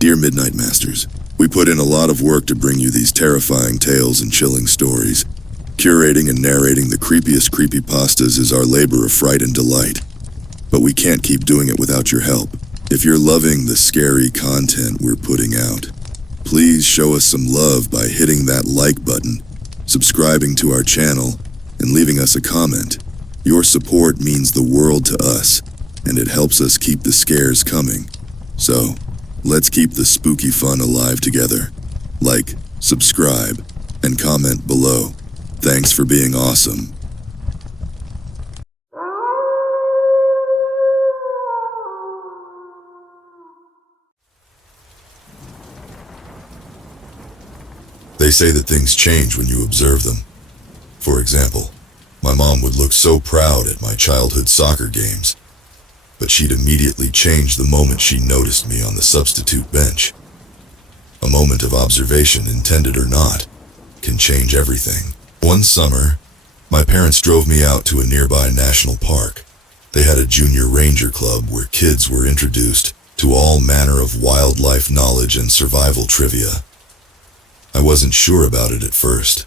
Dear Midnight Masters, we put in a lot of work to bring you these terrifying tales and chilling stories. Curating and narrating the creepiest creepypastas is our labor of fright and delight. But we can't keep doing it without your help. If you're loving the scary content we're putting out, please show us some love by hitting that like button, subscribing to our channel, and leaving us a comment. Your support means the world to us, and it helps us keep the scares coming. So, let's keep the spooky fun alive together. Like, subscribe, and comment below. Thanks for being awesome. They say that things change when you observe them. For example, my mom would look so proud at my childhood soccer games, but she'd immediately change the moment she noticed me on the substitute bench. A moment of observation, intended or not, can change everything. One summer, my parents drove me out to a nearby national park. They had a junior ranger club where kids were introduced to all manner of wildlife knowledge and survival trivia. I wasn't sure about it at first.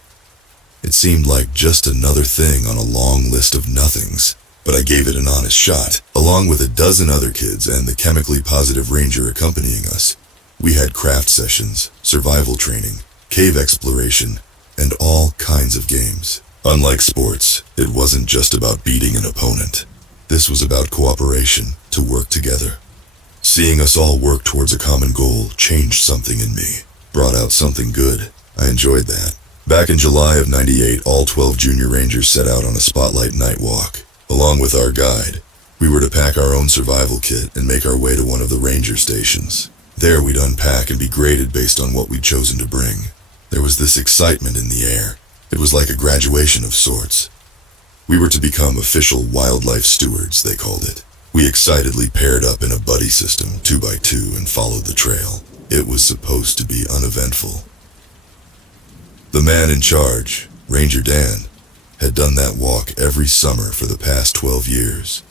It seemed like just another thing on a long list of nothings, but I gave it an honest shot. Along with a dozen other kids and the chemically positive ranger accompanying us, we had craft sessions, survival training, cave exploration, and all kinds of games. Unlike sports, it wasn't just about beating an opponent. This was about cooperation, to work together. Seeing us all work towards a common goal changed something in me, brought out something good. I enjoyed that. Back in July of '98, all 12 junior rangers set out on a spotlight night walk. Along with our guide, we were to pack our own survival kit and make our way to one of the ranger stations. There we'd unpack and be graded based on what we'd chosen to bring. There was this excitement in the air. It was like a graduation of sorts. We were to become official wildlife stewards, they called it. We excitedly paired up in a buddy system, 2 by 2, and followed the trail. It was supposed to be uneventful. The man in charge, Ranger Dan, had done that walk every summer for the past 12 years.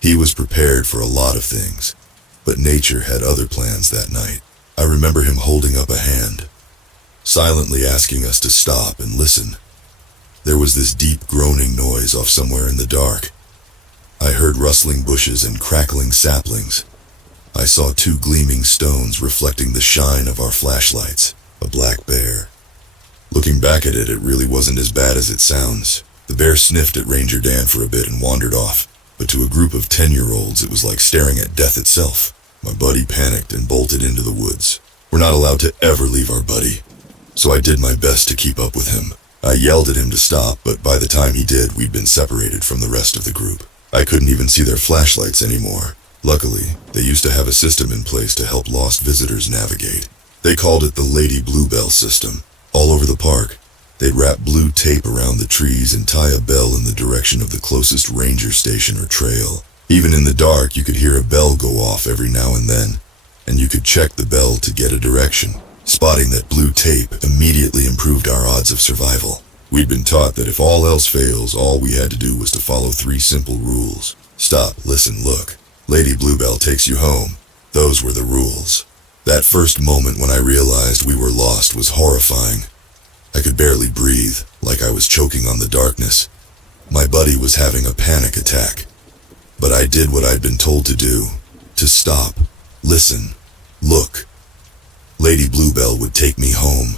He was prepared for a lot of things, but nature had other plans that night. I remember him holding up a hand, silently asking us to stop and listen. There was this deep groaning noise off somewhere in the dark. I heard rustling bushes and crackling saplings. I saw 2 gleaming stones reflecting the shine of our flashlights, a black bear. Looking back at it, it really wasn't as bad as it sounds. The bear sniffed at Ranger Dan for a bit and wandered off, but to a group of 10-year-olds, it was like staring at death itself. My buddy panicked and bolted into the woods. We're not allowed to ever leave our buddy, so I did my best to keep up with him. I yelled at him to stop, but by the time he did, we'd been separated from the rest of the group. I couldn't even see their flashlights anymore. Luckily, they used to have a system in place to help lost visitors navigate. They called it the Lady Bluebell system. All over the park, they'd wrap blue tape around the trees and tie a bell in the direction of the closest ranger station or trail. Even in the dark, you could hear a bell go off every now and then, and you could check the bell to get a direction. Spotting that blue tape immediately improved our odds of survival. We'd been taught that if all else fails, all we had to do was to follow 3 simple rules. Stop, listen, look. Lady Bluebell takes you home. Those were the rules. That first moment when I realized we were lost was horrifying. I could barely breathe, like I was choking on the darkness. My buddy was having a panic attack. But I did what I'd been told to do. To stop, listen, look. Lady Bluebell would take me home.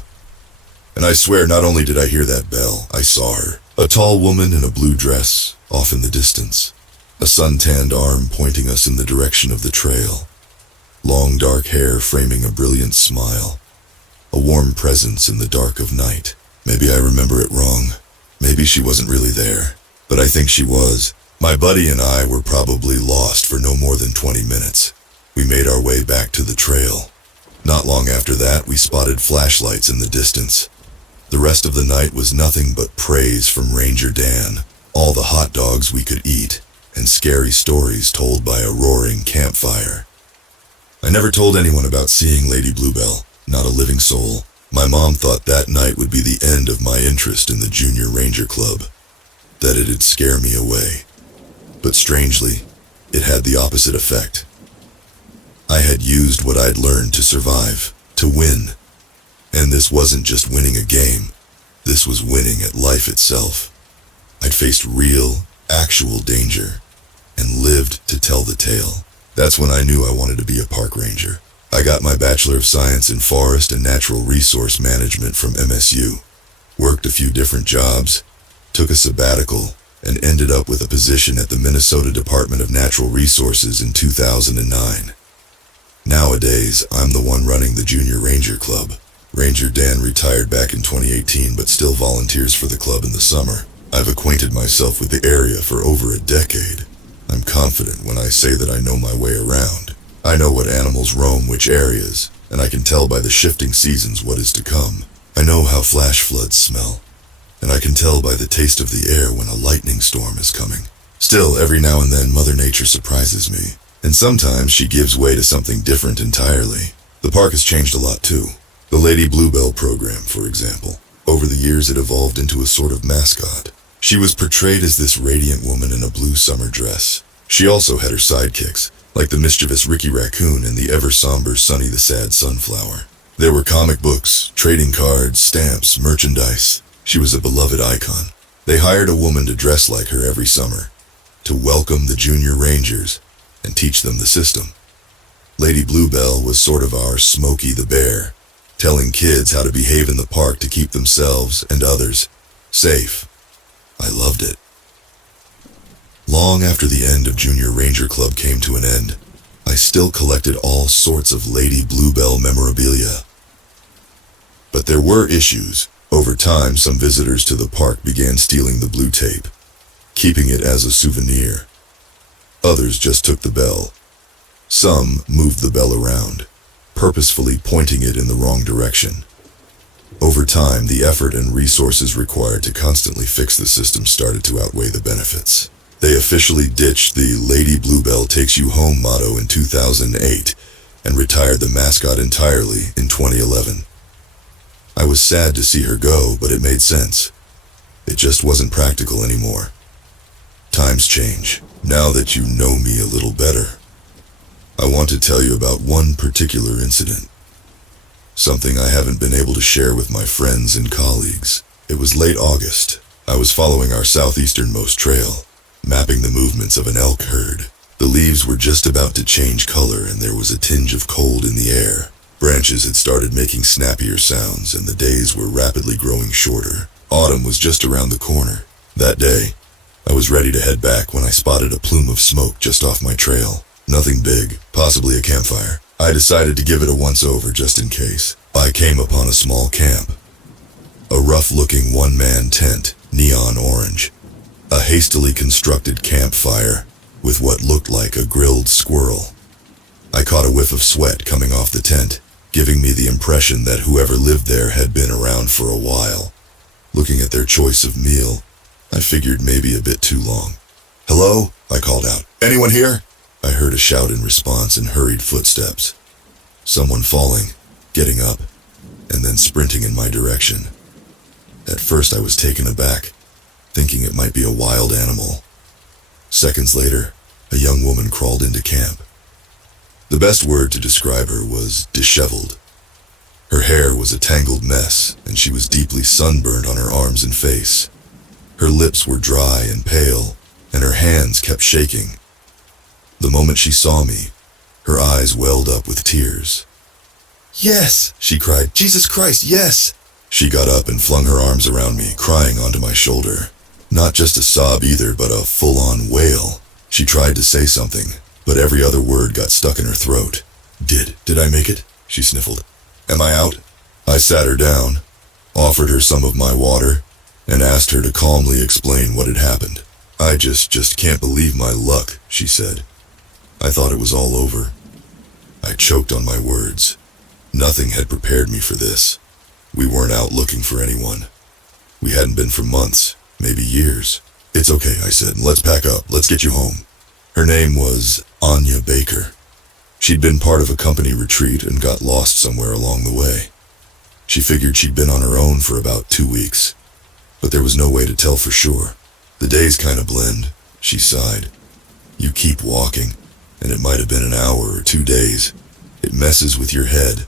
And I swear not only did I hear that bell, I saw her. A tall woman in a blue dress, off in the distance. A sun-tanned arm pointing us in the direction of the trail. Long dark hair framing a brilliant smile. A warm presence in the dark of night. Maybe I remember it wrong. Maybe she wasn't really there. But I think she was. My buddy and I were probably lost for no more than 20 minutes. We made our way back to the trail. Not long after that, we spotted flashlights in the distance. The rest of the night was nothing but praise from Ranger Dan, all the hot dogs we could eat, and scary stories told by a roaring campfire. I never told anyone about seeing Lady Bluebell, not a living soul. My mom thought that night would be the end of my interest in the Junior Ranger Club, that it'd scare me away. But strangely, it had the opposite effect. I had used what I'd learned to survive, to win. And this wasn't just winning a game. This was winning at life itself. I'd faced real, actual danger, and lived to tell the tale. That's when I knew I wanted to be a park ranger. I got my Bachelor of Science in Forest and Natural Resource Management from MSU, worked a few different jobs, took a sabbatical, and ended up with a position at the Minnesota Department of Natural Resources in 2009. Nowadays, I'm the one running the Junior Ranger Club. Ranger Dan retired back in 2018 but still volunteers for the club in the summer. I've acquainted myself with the area for over a decade. I'm confident when I say that I know my way around. I know what animals roam which areas, and I can tell by the shifting seasons what is to come. I know how flash floods smell, and I can tell by the taste of the air when a lightning storm is coming. Still, every now and then Mother Nature surprises me, and sometimes she gives way to something different entirely. The park has changed a lot too. The Lady Bluebell program, for example. Over the years it evolved into a sort of mascot. She was portrayed as this radiant woman in a blue summer dress. She also had her sidekicks, like the mischievous Ricky Raccoon and the ever-somber Sonny the Sad Sunflower. There were comic books, trading cards, stamps, merchandise. She was a beloved icon. They hired a woman to dress like her every summer, to welcome the Junior Rangers and teach them the system. Lady Bluebell was sort of our Smokey the Bear, telling kids how to behave in the park to keep themselves and others safe. I loved it. Long after the end of Junior Ranger Club came to an end, I still collected all sorts of Lady Bluebell memorabilia. But there were issues. Over time, some visitors to the park began stealing the blue tape, keeping it as a souvenir. Others just took the bell. Some moved the bell around, purposefully pointing it in the wrong direction. Over time, the effort and resources required to constantly fix the system started to outweigh the benefits. They officially ditched the Lady Bluebell Takes You Home motto in 2008 and retired the mascot entirely in 2011. I was sad to see her go, but it made sense. It just wasn't practical anymore. Times change. Now that you know me a little better, I want to tell you about one particular incident. Something I haven't been able to share with my friends and colleagues. It was late August. I was following our southeasternmost trail, mapping the movements of an elk herd. The leaves were just about to change color and there was a tinge of cold in the air. Branches had started making snappier sounds and the days were rapidly growing shorter. Autumn was just around the corner. That day, I was ready to head back when I spotted a plume of smoke just off my trail. Nothing big, possibly a campfire. I decided to give it a once-over just in case. I came upon a small camp. A rough-looking one-man tent, neon orange. A hastily constructed campfire with what looked like a grilled squirrel. I caught a whiff of sweat coming off the tent, giving me the impression that whoever lived there had been around for a while. Looking at their choice of meal, I figured maybe a bit too long. "Hello?" I called out. "Anyone here?" I heard a shout in response and hurried footsteps. Someone falling, getting up, and then sprinting in my direction. At first I was taken aback, thinking it might be a wild animal. Seconds later, a young woman crawled into camp. The best word to describe her was disheveled. Her hair was a tangled mess, and she was deeply sunburned on her arms and face. Her lips were dry and pale, and her hands kept shaking. The moment she saw me, her eyes welled up with tears. "Yes!" she cried. "Jesus Christ, yes!" She got up and flung her arms around me, crying onto my shoulder. Not just a sob either, but a full-on wail. She tried to say something, but every other word got stuck in her throat. Did I make it?" she sniffled. "Am I out?" I sat her down, offered her some of my water, and asked her to calmly explain what had happened. "I just can't believe my luck," she said. I thought it was all over. I choked on my words. Nothing had prepared me for this. We weren't out looking for anyone. We hadn't been for months, maybe years. "It's okay," I said. "Let's pack up. Let's get you home." Her name was Anya Baker. She'd been part of a company retreat and got lost somewhere along the way. She figured she'd been on her own for about 2 weeks, but there was no way to tell for sure. "The days kind of blend," she sighed. "You keep walking, and it might have been an hour or 2 days, messes with your head.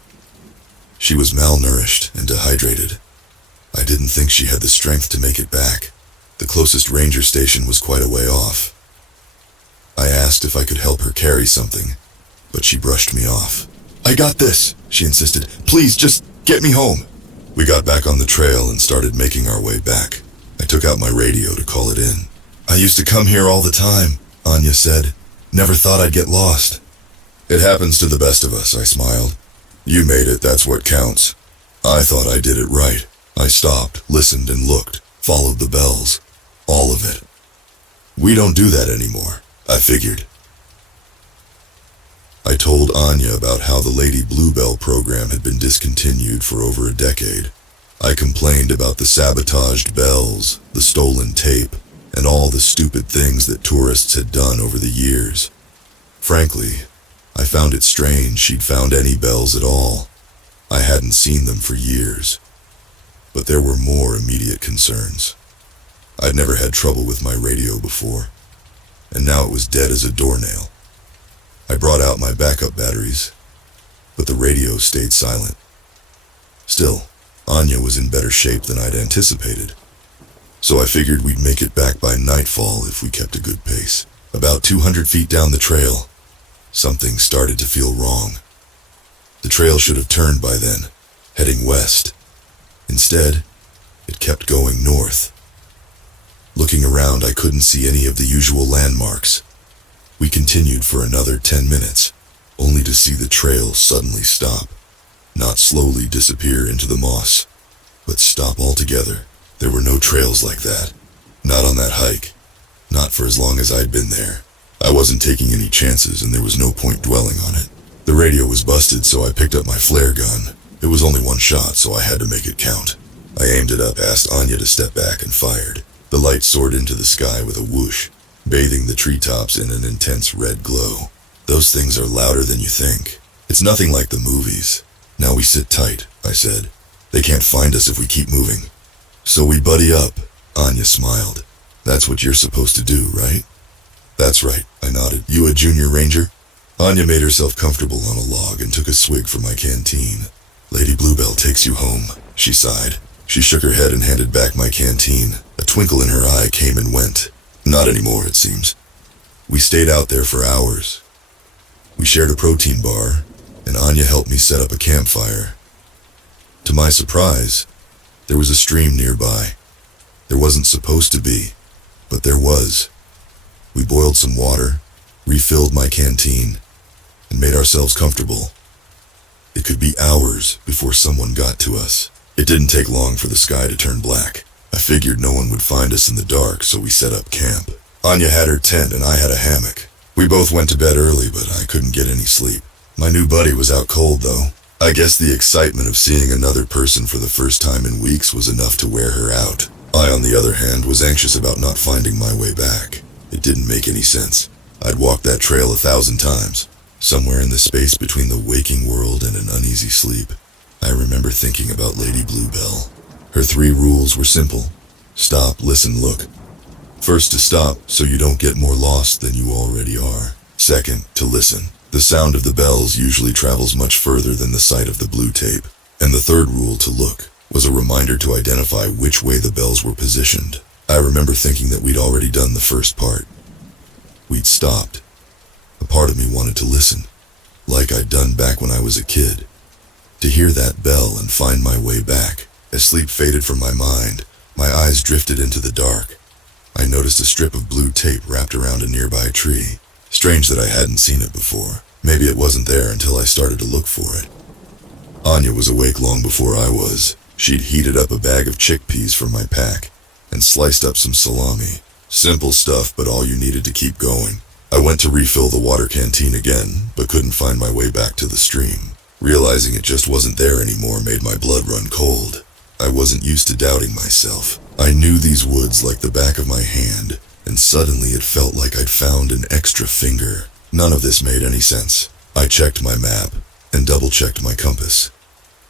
She was malnourished and dehydrated. I didn't think she had the strength to make it back. The closest ranger station was quite a way off. I asked if I could help her carry something, but she brushed me off. "I got this," she insisted. "Please, just get me home." We got back on the trail and started making our way back. I took out my radio to call it in. "I used to come here all the time," Anya said. "Never thought I'd get lost." "It happens to the best of us," I smiled. "You made it, that's what counts." I thought I did it right. I stopped, listened, and looked, followed the bells. All of it. We don't do that anymore, I figured. I told Anya about how the Lady Bluebell program had been discontinued for over a decade. I complained about the sabotaged bells, the stolen tape, and all the stupid things that tourists had done over the years. Frankly, I found it strange she'd found any bells at all. I hadn't seen them for years. But there were more immediate concerns. I'd never had trouble with my radio before, and now it was dead as a doornail. I brought out my backup batteries, but the radio stayed silent. Still, Anya was in better shape than I'd anticipated, so I figured we'd make it back by nightfall if we kept a good pace. About 200 feet down the trail, something started to feel wrong. The trail should have turned by then, heading west. Instead, it kept going north. Looking around, I couldn't see any of the usual landmarks. We continued for another 10 minutes, only to see the trail suddenly stop. Not slowly disappear into the moss, but stop altogether. There were no trails like that. Not on that hike. Not for as long as I'd been there. I wasn't taking any chances, and there was no point dwelling on it. The radio was busted, so I picked up my flare gun. It was only one shot, so I had to make it count. I aimed it up, asked Anya to step back, and fired. The light soared into the sky with a whoosh, bathing the treetops in an intense red glow. Those things are louder than you think. It's nothing like the movies. "Now we sit tight," I said. "They can't find us if we keep moving." "So we buddy up," Anya smiled. "That's what you're supposed to do, right?" "That's right," I nodded. "You a junior ranger?" Anya made herself comfortable on a log and took a swig from my canteen. "Lady Bluebell takes you home," she sighed. She shook her head and handed back my canteen. A twinkle in her eye came and went. Not anymore, it seems. We stayed out there for hours. We shared a protein bar, and Anya helped me set up a campfire. To my surprise, there was a stream nearby. There wasn't supposed to be, but there was. We boiled some water, refilled my canteen, and made ourselves comfortable. It could be hours before someone got to us. It didn't take long for the sky to turn black. I figured no one would find us in the dark, so we set up camp. Anya had her tent and I had a hammock. We both went to bed early, but I couldn't get any sleep. My new buddy was out cold, though. I guess the excitement of seeing another person for the first time in weeks was enough to wear her out. I, on the other hand, was anxious about not finding my way back. It didn't make any sense. I'd walked that trail 1,000 times. Somewhere in the space between the waking world and an uneasy sleep, I remember thinking about Lady Bluebell. Her 3 rules were simple. Stop, listen, look. First, to stop so you don't get more lost than you already are. Second, to listen. The sound of the bells usually travels much further than the sight of the blue tape. And the third rule, to look, was a reminder to identify which way the bells were positioned. I remember thinking that we'd already done the first part. We'd stopped. A part of me wanted to listen, like I'd done back when I was a kid. To hear that bell and find my way back. As sleep faded from my mind, my eyes drifted into the dark. I noticed a strip of blue tape wrapped around a nearby tree. Strange that I hadn't seen it before. Maybe it wasn't there until I started to look for it. Anya was awake long before I was. She'd heated up a bag of chickpeas from my pack and sliced up some salami. Simple stuff, but all you needed to keep going. I went to refill the water canteen again, but couldn't find my way back to the stream. Realizing it just wasn't there anymore made my blood run cold. I wasn't used to doubting myself. I knew these woods like the back of my hand, and suddenly it felt like I'd found an extra finger. None of this made any sense. I checked my map and double-checked my compass.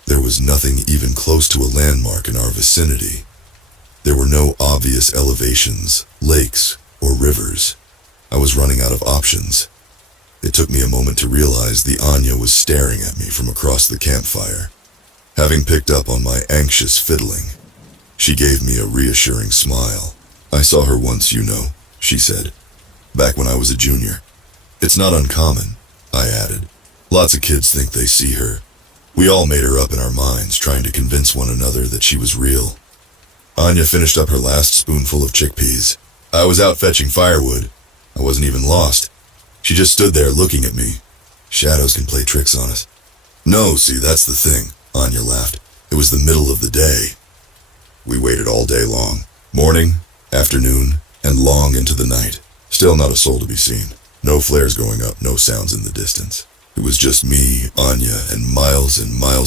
There was nothing even close to a landmark in our vicinity. There were no obvious elevations, lakes, or rivers. I was running out of options. It took me a moment to realize the Anya was staring at me from across the campfire. Having picked up on my anxious fiddling, she gave me a reassuring smile. "I saw her once, you know," she said. "Back when I was a junior." "It's not uncommon," I added. "Lots of kids think they see her." We all made her up in our minds, trying to convince one another that she was real. Anya finished up her last spoonful of chickpeas. "I was out fetching firewood. I wasn't even lost." She just stood there looking at me. "Shadows can play tricks on us." "No, see, that's the thing," Anya laughed. "It was the middle of the day. We waited all day long. Morning, afternoon, and long into the night. Still not a soul to be seen. No flares going up, no sounds in the distance. It was just me, Anya, and miles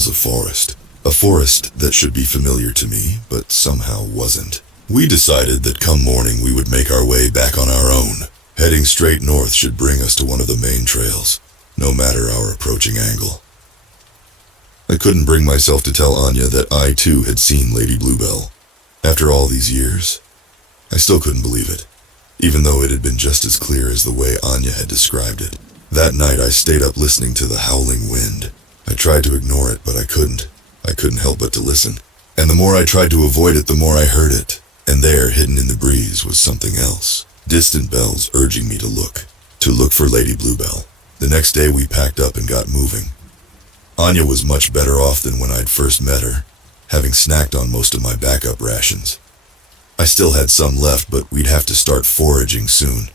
of forest. A forest that should be familiar to me, but somehow wasn't. We decided that come morning we would make our way back on our own. Heading straight north should bring us to one of the main trails, no matter our approaching angle. I couldn't bring myself to tell Anya that I too had seen Lady Bluebell. After all these years, I still couldn't believe it, even though it had been just as clear as the way Anya had described it. That night I stayed up listening to the howling wind. I tried to ignore it, but I couldn't. I couldn't help but to listen. And the more I tried to avoid it, the more I heard it. And there, hidden in the breeze, was something else. Distant bells urging me to look for Lady Bluebell. The next day we packed up and got moving. Anya was much better off than when I'd first met her, having snacked on most of my backup rations. I still had some left, but we'd have to start foraging soon.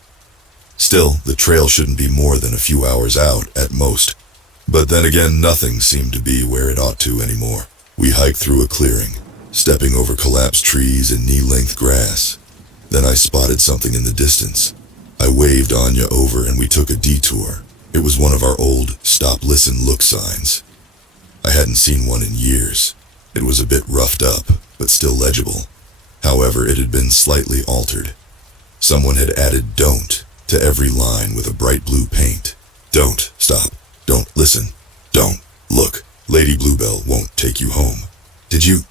Still, the trail shouldn't be more than a few hours out, at most. But then again, nothing seemed to be where it ought to anymore. We hiked through a clearing, stepping over collapsed trees and knee-length grass. Then I spotted something in the distance. I waved Anya over and we took a detour. It was one of our old stop, listen, look signs. I hadn't seen one in years. It was a bit roughed up, but still legible. However, it had been slightly altered. Someone had added "don't" to every line with a bright blue paint. "Don't stop. Don't listen. Don't look. Lady Bluebell won't take you home." "Did you?"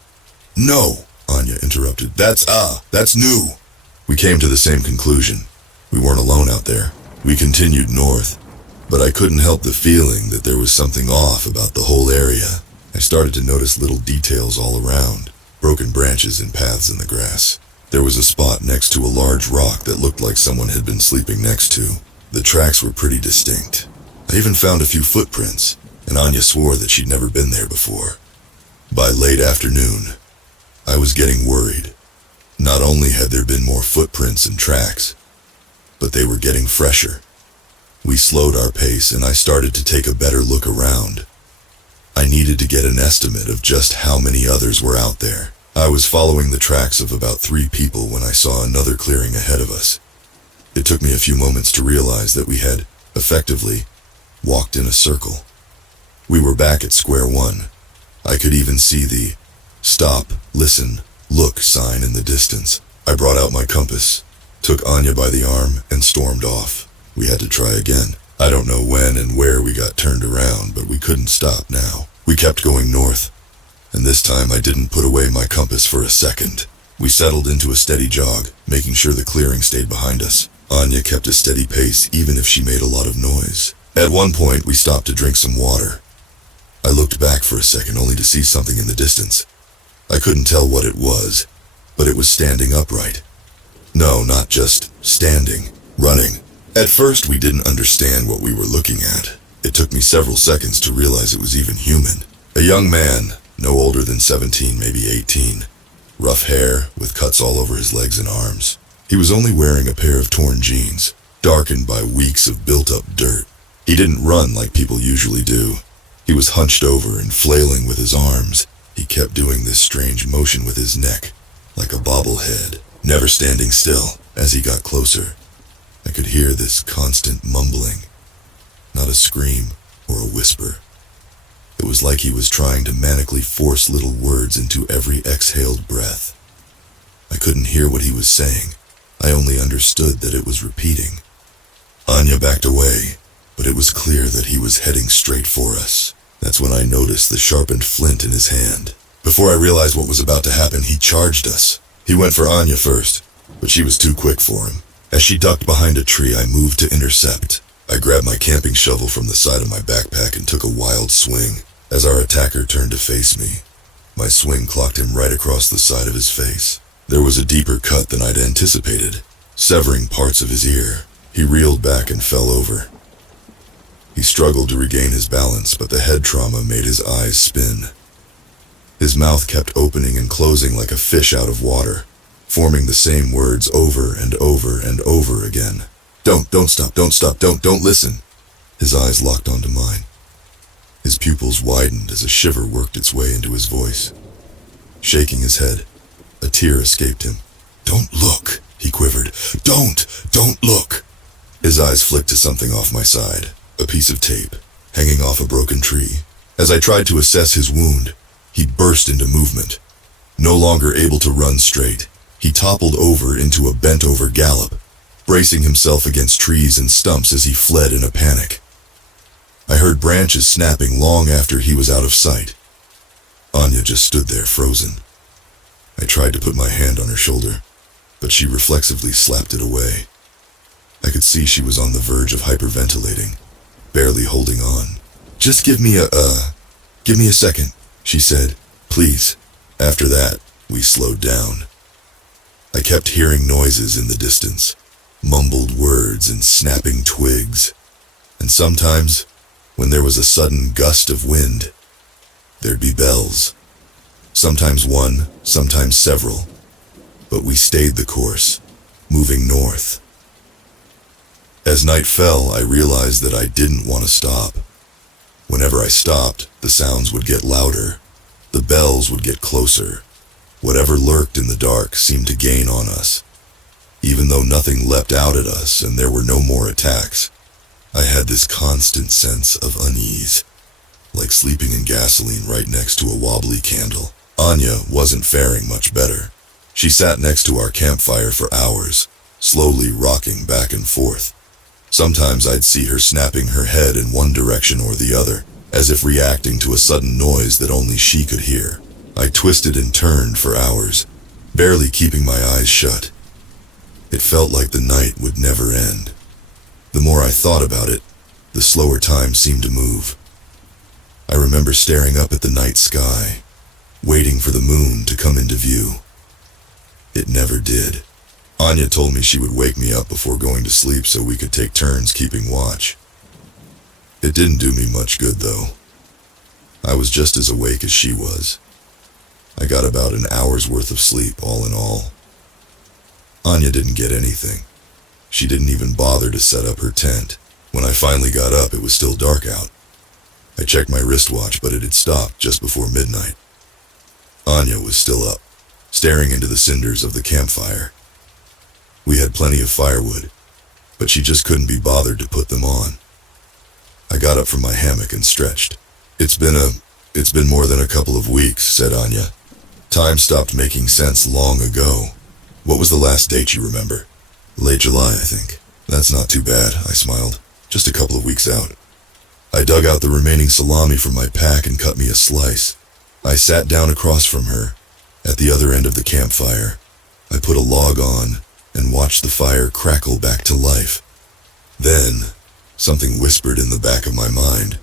"No," Anya interrupted. That's new." We came to the same conclusion. We weren't alone out there. We continued north, but I couldn't help the feeling that there was something off about the whole area. I started to notice little details all around, broken branches and paths in the grass. There was a spot next to a large rock that looked like someone had been sleeping next to. The tracks were pretty distinct. I even found a few footprints, and Anya swore that she'd never been there before. By late afternoon, I was getting worried. Not only had there been more footprints and tracks, but they were getting fresher. We slowed our pace and I started to take a better look around. I needed to get an estimate of just how many others were out there. I was following the tracks of about 3 people when I saw another clearing ahead of us. It took me a few moments to realize that we had, effectively, walked in a circle. We were back at square one. I could even see the stop, listen, look sign in the distance. I brought out my compass, took Anya by the arm, and stormed off. We had to try again. I don't know when and where we got turned around, but we couldn't stop now. We kept going north, and this time I didn't put away my compass for a second. We settled into a steady jog, making sure the clearing stayed behind us. Anya kept a steady pace even if she made a lot of noise. At one point, we stopped to drink some water. I looked back for a second only to see something in the distance. I couldn't tell what it was, but it was standing upright. No, not just standing, running. At first, we didn't understand what we were looking at. It took me several seconds to realize it was even human. A young man, no older than 17, maybe 18. Rough hair, with cuts all over his legs and arms. He was only wearing a pair of torn jeans, darkened by weeks of built-up dirt. He didn't run like people usually do. He was hunched over and flailing with his arms. He kept doing this strange motion with his neck, like a bobblehead, never standing still. As he got closer, I could hear this constant mumbling, not a scream or a whisper. It was like he was trying to manically force little words into every exhaled breath. I couldn't hear what he was saying. I only understood that it was repeating. Anya backed away, but it was clear that he was heading straight for us. That's when I noticed the sharpened flint in his hand. Before I realized what was about to happen, he charged us. He went for Anya first, but she was too quick for him. As she ducked behind a tree, I moved to intercept. I grabbed my camping shovel from the side of my backpack and took a wild swing. As our attacker turned to face me, my swing clocked him right across the side of his face. There was a deeper cut than I'd anticipated, severing parts of his ear. He reeled back and fell over. He struggled to regain his balance, but the head trauma made his eyes spin. His mouth kept opening and closing like a fish out of water, forming the same words over and over and over again. Don't stop, don't listen. His eyes locked onto mine. His pupils widened as a shiver worked its way into his voice. Shaking his head, a tear escaped him. Don't look, he quivered. Don't look. His eyes flicked to something off my side, a piece of tape, hanging off a broken tree. As I tried to assess his wound, he burst into movement. No longer able to run straight, he toppled over into a bent-over gallop, bracing himself against trees and stumps as he fled in a panic. I heard branches snapping long after he was out of sight. Anya just stood there frozen. I tried to put my hand on her shoulder, but she reflexively slapped it away. I could see she was on the verge of hyperventilating, barely holding on. Just give me a second, she said, please. After that, we slowed down. I kept hearing noises in the distance, mumbled words and snapping twigs, and sometimes, when there was a sudden gust of wind, there'd be bells. Sometimes one, sometimes several, but we stayed the course, moving north. As night fell, I realized that I didn't want to stop. Whenever I stopped, the sounds would get louder, the bells would get closer. Whatever lurked in the dark seemed to gain on us. Even though nothing leapt out at us and there were no more attacks, I had this constant sense of unease, like sleeping in gasoline right next to a wobbly candle. Anya wasn't faring much better. She sat next to our campfire for hours, slowly rocking back and forth. Sometimes I'd see her snapping her head in one direction or the other, as if reacting to a sudden noise that only she could hear. I twisted and turned for hours, barely keeping my eyes shut. It felt like the night would never end. The more I thought about it, the slower time seemed to move. I remember staring up at the night sky, waiting for the moon to come into view. It never did. Anya told me she would wake me up before going to sleep so we could take turns keeping watch. It didn't do me much good, though. I was just as awake as she was. I got about an hour's worth of sleep, all in all. Anya didn't get anything. She didn't even bother to set up her tent. When I finally got up, it was still dark out. I checked my wristwatch, but it had stopped just before midnight. Anya was still up, staring into the cinders of the campfire. We had plenty of firewood, but she just couldn't be bothered to put them on. I got up from my hammock and stretched. It's been more than a couple of weeks, said Anya. Time stopped making sense long ago. What was the last date you remember? Late July, I think. That's not too bad, I smiled. Just a couple of weeks out. I dug out the remaining salami from my pack and cut me a slice. I sat down across from her, at the other end of the campfire. I put a log on and watched the fire crackle back to life. Then, something whispered in the back of my mind,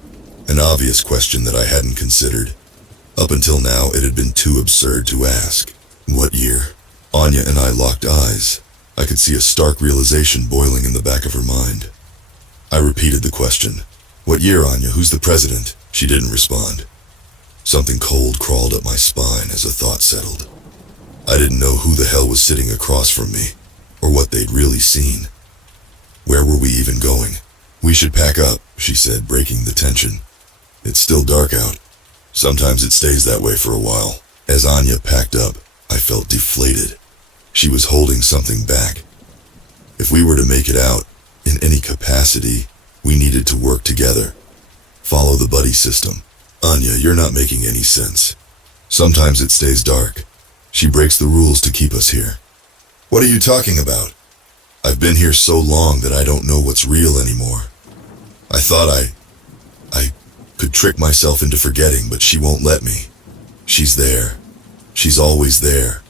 an obvious question that I hadn't considered. Up until now, it had been too absurd to ask. What year? Anya and I locked eyes. I could see a stark realization boiling in the back of her mind. I repeated the question. What year, Anya? Who's the president? She didn't respond. Something cold crawled up my spine as a thought settled. I didn't know who the hell was sitting across from me, or what they'd really seen. Where were we even going? We should pack up, she said, breaking the tension. It's still dark out. Sometimes it stays that way for a while. As Anya packed up, I felt deflated. She was holding something back. If we were to make it out, in any capacity, we needed to work together. Follow the buddy system. Anya, you're not making any sense. Sometimes it stays dark. She breaks the rules to keep us here. What are you talking about? I've been here so long that I don't know what's real anymore. I thought I could trick myself into forgetting, but she won't let me. She's there. She's always there.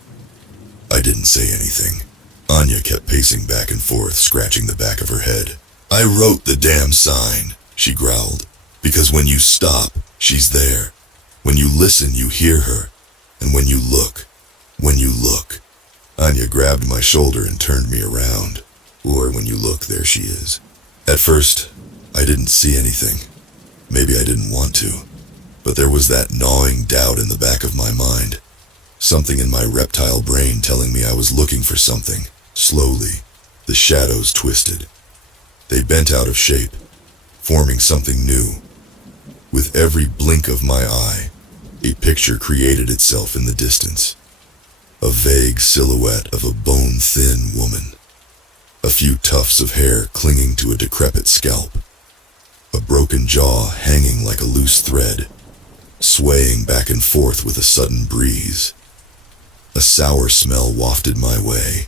I didn't say anything. Anya kept pacing back and forth, scratching the back of her head. I wrote the damn sign, she growled. Because when you stop, she's there. When you listen, you hear her. And when you look. Anya grabbed my shoulder and turned me around. Or when you look, there she is. At first, I didn't see anything. Maybe I didn't want to. But there was that gnawing doubt in the back of my mind. Something in my reptile brain telling me I was looking for something. Slowly, the shadows twisted. They bent out of shape, forming something new. With every blink of my eye, a picture created itself in the distance. A vague silhouette of a bone-thin woman. A few tufts of hair clinging to a decrepit scalp. A broken jaw hanging like a loose thread, swaying back and forth with a sudden breeze. A sour smell wafted my way,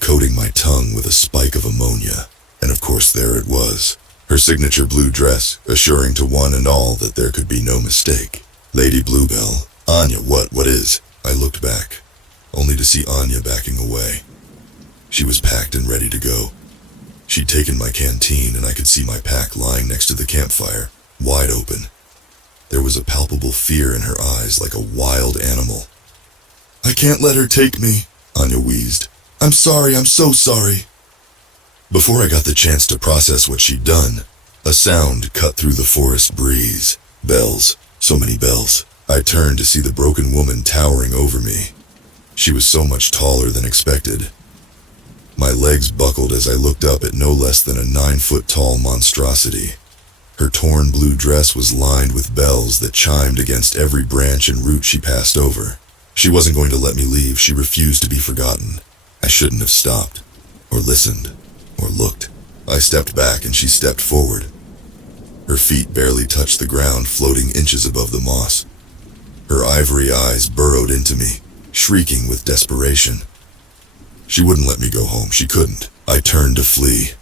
coating my tongue with a spike of ammonia. And of course there it was, her signature blue dress, assuring to one and all that there could be no mistake. Lady Bluebell. Anya, what is? I looked back, only to see Anya backing away. She was packed and ready to go. She'd taken my canteen and I could see my pack lying next to the campfire, wide open. There was a palpable fear in her eyes like a wild animal. I can't let her take me, Anya wheezed. I'm sorry, I'm so sorry. Before I got the chance to process what she'd done, a sound cut through the forest breeze. Bells, so many bells. I turned to see the broken woman towering over me. She was so much taller than expected. My legs buckled as I looked up at no less than a 9-foot-tall monstrosity. Her torn blue dress was lined with bells that chimed against every branch and root she passed over. She wasn't going to let me leave. She refused to be forgotten. I shouldn't have stopped, or listened, or looked. I stepped back and she stepped forward. Her feet barely touched the ground, floating inches above the moss. Her ivory eyes burrowed into me, shrieking with desperation. She wouldn't let me go home. She couldn't. I turned to flee.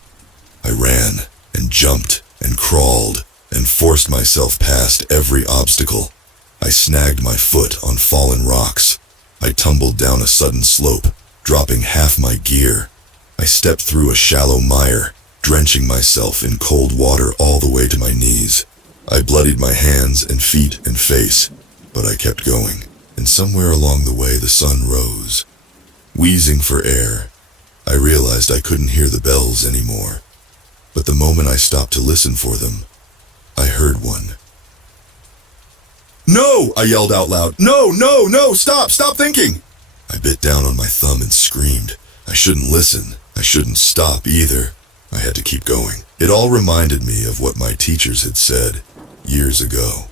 I ran and jumped and crawled and forced myself past every obstacle. I snagged my foot on fallen rocks. I tumbled down a sudden slope, dropping half my gear. I stepped through a shallow mire, drenching myself in cold water all the way to my knees. I bloodied my hands and feet and face, but I kept going, and somewhere along the way the sun rose. Wheezing for air, I realized I couldn't hear the bells anymore. But the moment I stopped to listen for them, I heard one. No! I yelled out loud. No! Stop thinking! I bit down on my thumb and screamed. I shouldn't listen. I shouldn't stop either. I had to keep going. It all reminded me of what my teachers had said years ago.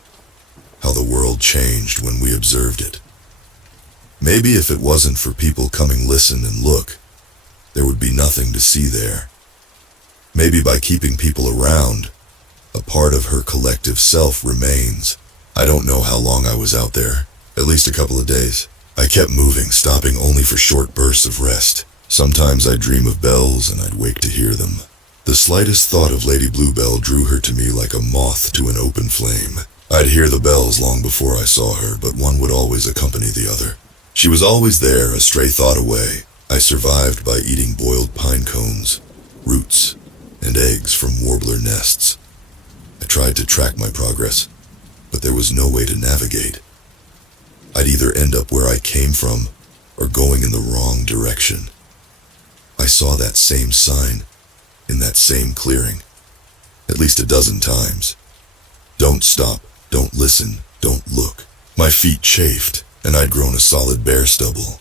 How the world changed when we observed it. Maybe if it wasn't for people coming listen and look, there would be nothing to see there. Maybe by keeping people around, a part of her collective self remains. I don't know how long I was out there, at least a couple of days. I kept moving, stopping only for short bursts of rest. Sometimes I'd dream of bells and I'd wake to hear them. The slightest thought of Lady Bluebell drew her to me like a moth to an open flame. I'd hear the bells long before I saw her, but one would always accompany the other. She was always there, a stray thought away. I survived by eating boiled pine cones, roots, and eggs from warbler nests. I tried to track my progress, but there was no way to navigate. I'd either end up where I came from, or going in the wrong direction. I saw that same sign, in that same clearing, at least a dozen times. Don't stop, don't listen, don't look. My feet chafed, and I'd grown a solid bear stubble.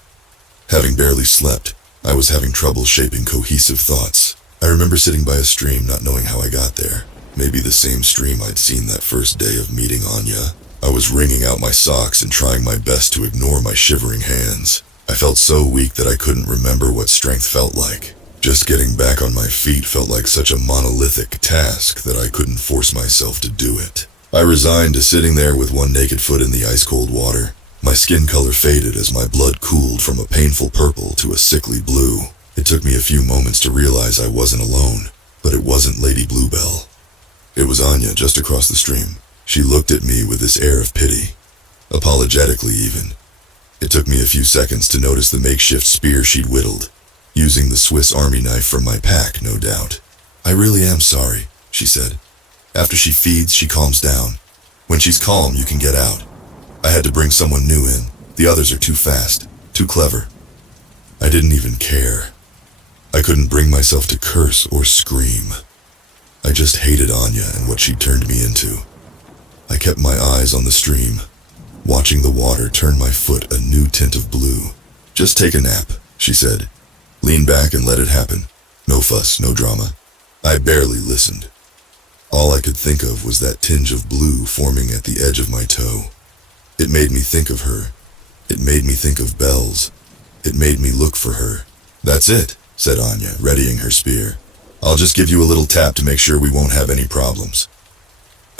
Having barely slept, I was having trouble shaping cohesive thoughts. I remember sitting by a stream, not knowing how I got there. Maybe the same stream I'd seen that first day of meeting Anya. I was wringing out my socks and trying my best to ignore my shivering hands. I felt so weak that I couldn't remember what strength felt like. Just getting back on my feet felt like such a monolithic task that I couldn't force myself to do it. I resigned to sitting there with one naked foot in the ice-cold water. My skin color faded as my blood cooled from a painful purple to a sickly blue. It took me a few moments to realize I wasn't alone, but it wasn't Lady Bluebell. It was Anya just across the stream. She looked at me with this air of pity, apologetically even. It took me a few seconds to notice the makeshift spear she'd whittled, using the Swiss Army knife from my pack, no doubt. "I really am sorry," she said. "After she feeds, she calms down. When she's calm, you can get out. I had to bring someone new in. The others are too fast, too clever." I didn't even care. I couldn't bring myself to curse or scream. I just hated Anya and what she'd turned me into. I kept my eyes on the stream, watching the water turn my foot a new tint of blue. "Just take a nap," she said. "Lean back and let it happen. No fuss, no drama." I barely listened. All I could think of was that tinge of blue forming at the edge of my toe. It made me think of her. It made me think of bells. It made me look for her. "That's it," said Anya, readying her spear. "I'll just give you a little tap to make sure we won't have any problems."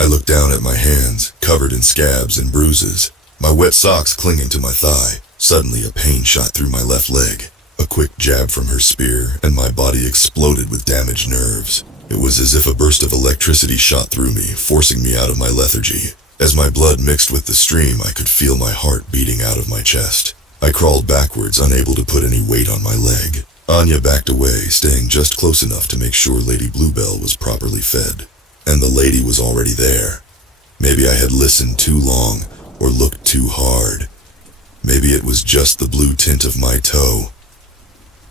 I looked down at my hands, covered in scabs and bruises, my wet socks clinging to my thigh. Suddenly a pain shot through my left leg. A quick jab from her spear, and my body exploded with damaged nerves. It was as if a burst of electricity shot through me, forcing me out of my lethargy. As my blood mixed with the stream, I could feel my heart beating out of my chest. I crawled backwards, unable to put any weight on my leg. Anya backed away, staying just close enough to make sure Lady Bluebell was properly fed. And the lady was already there. Maybe I had listened too long, or looked too hard. Maybe it was just the blue tint of my toe.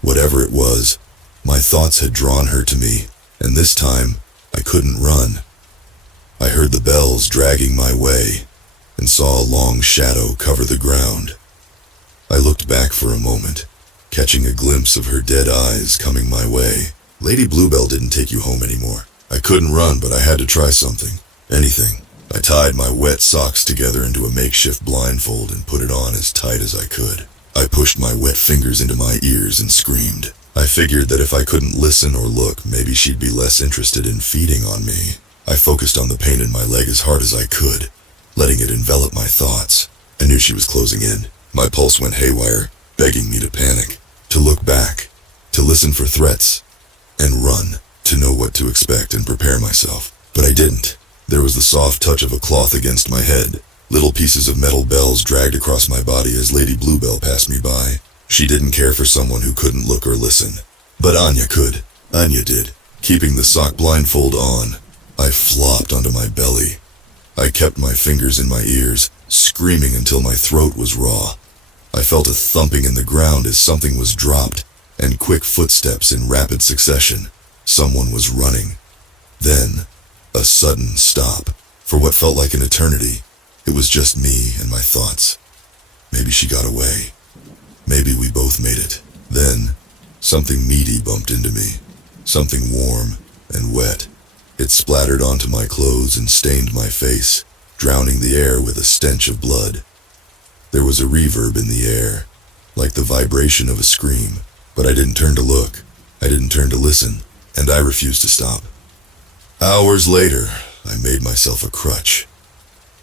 Whatever it was, my thoughts had drawn her to me, and this time, I couldn't run. I heard the bells dragging my way, and saw a long shadow cover the ground. I looked back for a moment, catching a glimpse of her dead eyes coming my way. "Lady Bluebell didn't take you home anymore." I couldn't run, but I had to try something. Anything. I tied my wet socks together into a makeshift blindfold and put it on as tight as I could. I pushed my wet fingers into my ears and screamed. I figured that if I couldn't listen or look, maybe she'd be less interested in feeding on me. I focused on the pain in my leg as hard as I could, letting it envelop my thoughts. I knew she was closing in. My pulse went haywire, begging me to panic, to look back, to listen for threats, and run, to know what to expect and prepare myself. But I didn't. There was the soft touch of a cloth against my head. Little pieces of metal bells dragged across my body as Lady Bluebell passed me by. She didn't care for someone who couldn't look or listen. But Anya could. Anya did. Keeping the sock blindfold on, I flopped onto my belly. I kept my fingers in my ears, screaming until my throat was raw. I felt a thumping in the ground as something was dropped, and quick footsteps in rapid succession. Someone was running. Then, a sudden stop. For what felt like an eternity, it was just me and my thoughts. Maybe she got away. Maybe we both made it. Then, something meaty bumped into me. Something warm and wet. It splattered onto my clothes and stained my face, drowning the air with a stench of blood. There was a reverb in the air, like the vibration of a scream. But I didn't turn to look. I didn't turn to listen, and I refused to stop. Hours later, I made myself a crutch.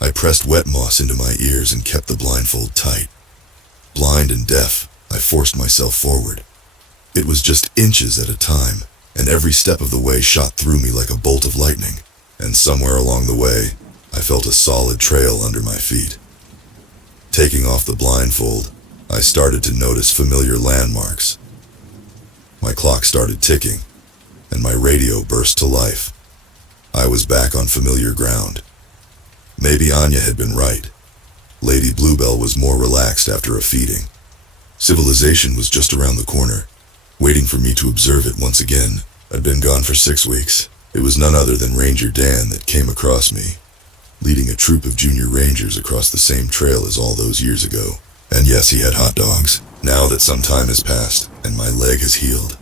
I pressed wet moss into my ears and kept the blindfold tight. Blind and deaf, I forced myself forward. It was just inches at a time, and every step of the way shot through me like a bolt of lightning. And somewhere along the way, I felt a solid trail under my feet. Taking off the blindfold, I started to notice familiar landmarks. My clock started ticking, and my radio burst to life. I was back on familiar ground. Maybe Anya had been right. Lady Bluebell was more relaxed after a feeding. Civilization was just around the corner, waiting for me to observe it once again. I'd been gone for 6 weeks. It was none other than Ranger Dan that came across me, leading a troop of junior rangers across the same trail as all those years ago. And yes, he had hot dogs. Now that some time has passed, and my leg has healed,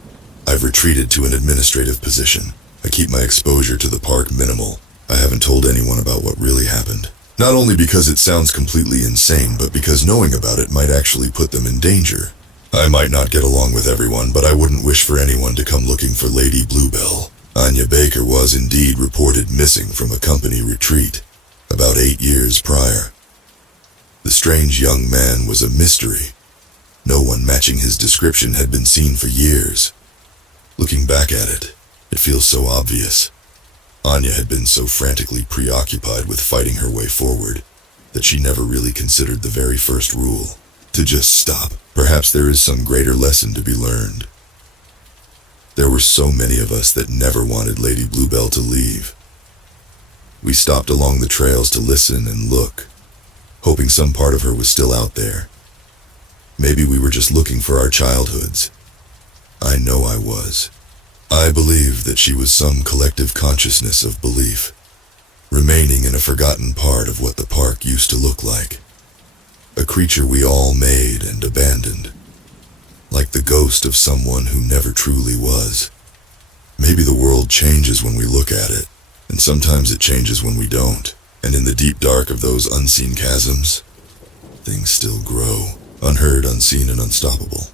I've retreated to an administrative position. I keep my exposure to the park minimal. I haven't told anyone about what really happened. Not only because it sounds completely insane, but because knowing about it might actually put them in danger. I might not get along with everyone, but I wouldn't wish for anyone to come looking for Lady Bluebell. Anya Baker was indeed reported missing from a company retreat about 8 years prior. The strange young man was a mystery. No one matching his description had been seen for years. Looking back at it, it feels so obvious. Anya had been so frantically preoccupied with fighting her way forward that she never really considered the very first rule, to just stop. Perhaps there is some greater lesson to be learned. There were so many of us that never wanted Lady Bluebell to leave. We stopped along the trails to listen and look, hoping some part of her was still out there. Maybe we were just looking for our childhoods. I know I was. I believed that she was some collective consciousness of belief, remaining in a forgotten part of what the park used to look like. A creature we all made and abandoned, like the ghost of someone who never truly was. Maybe the world changes when we look at it, and sometimes it changes when we don't. And in the deep dark of those unseen chasms, things still grow, unheard, unseen, and unstoppable.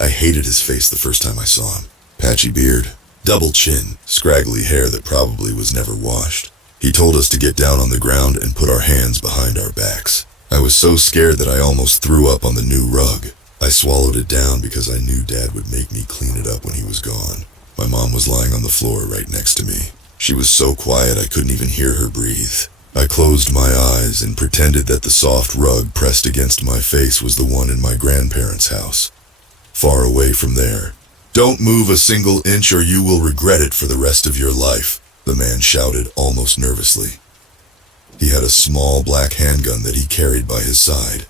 I hated his face the first time I saw him. Patchy beard, double chin, scraggly hair that probably was never washed. He told us to get down on the ground and put our hands behind our backs. I was so scared that I almost threw up on the new rug. I swallowed it down because I knew Dad would make me clean it up when he was gone. My mom was lying on the floor right next to me. She was so quiet I couldn't even hear her breathe. I closed my eyes and pretended that the soft rug pressed against my face was the one in my grandparents' house, far away from there. "Don't move a single inch or you will regret it for the rest of your life," the man shouted almost nervously. He had a small black handgun that he carried by his side.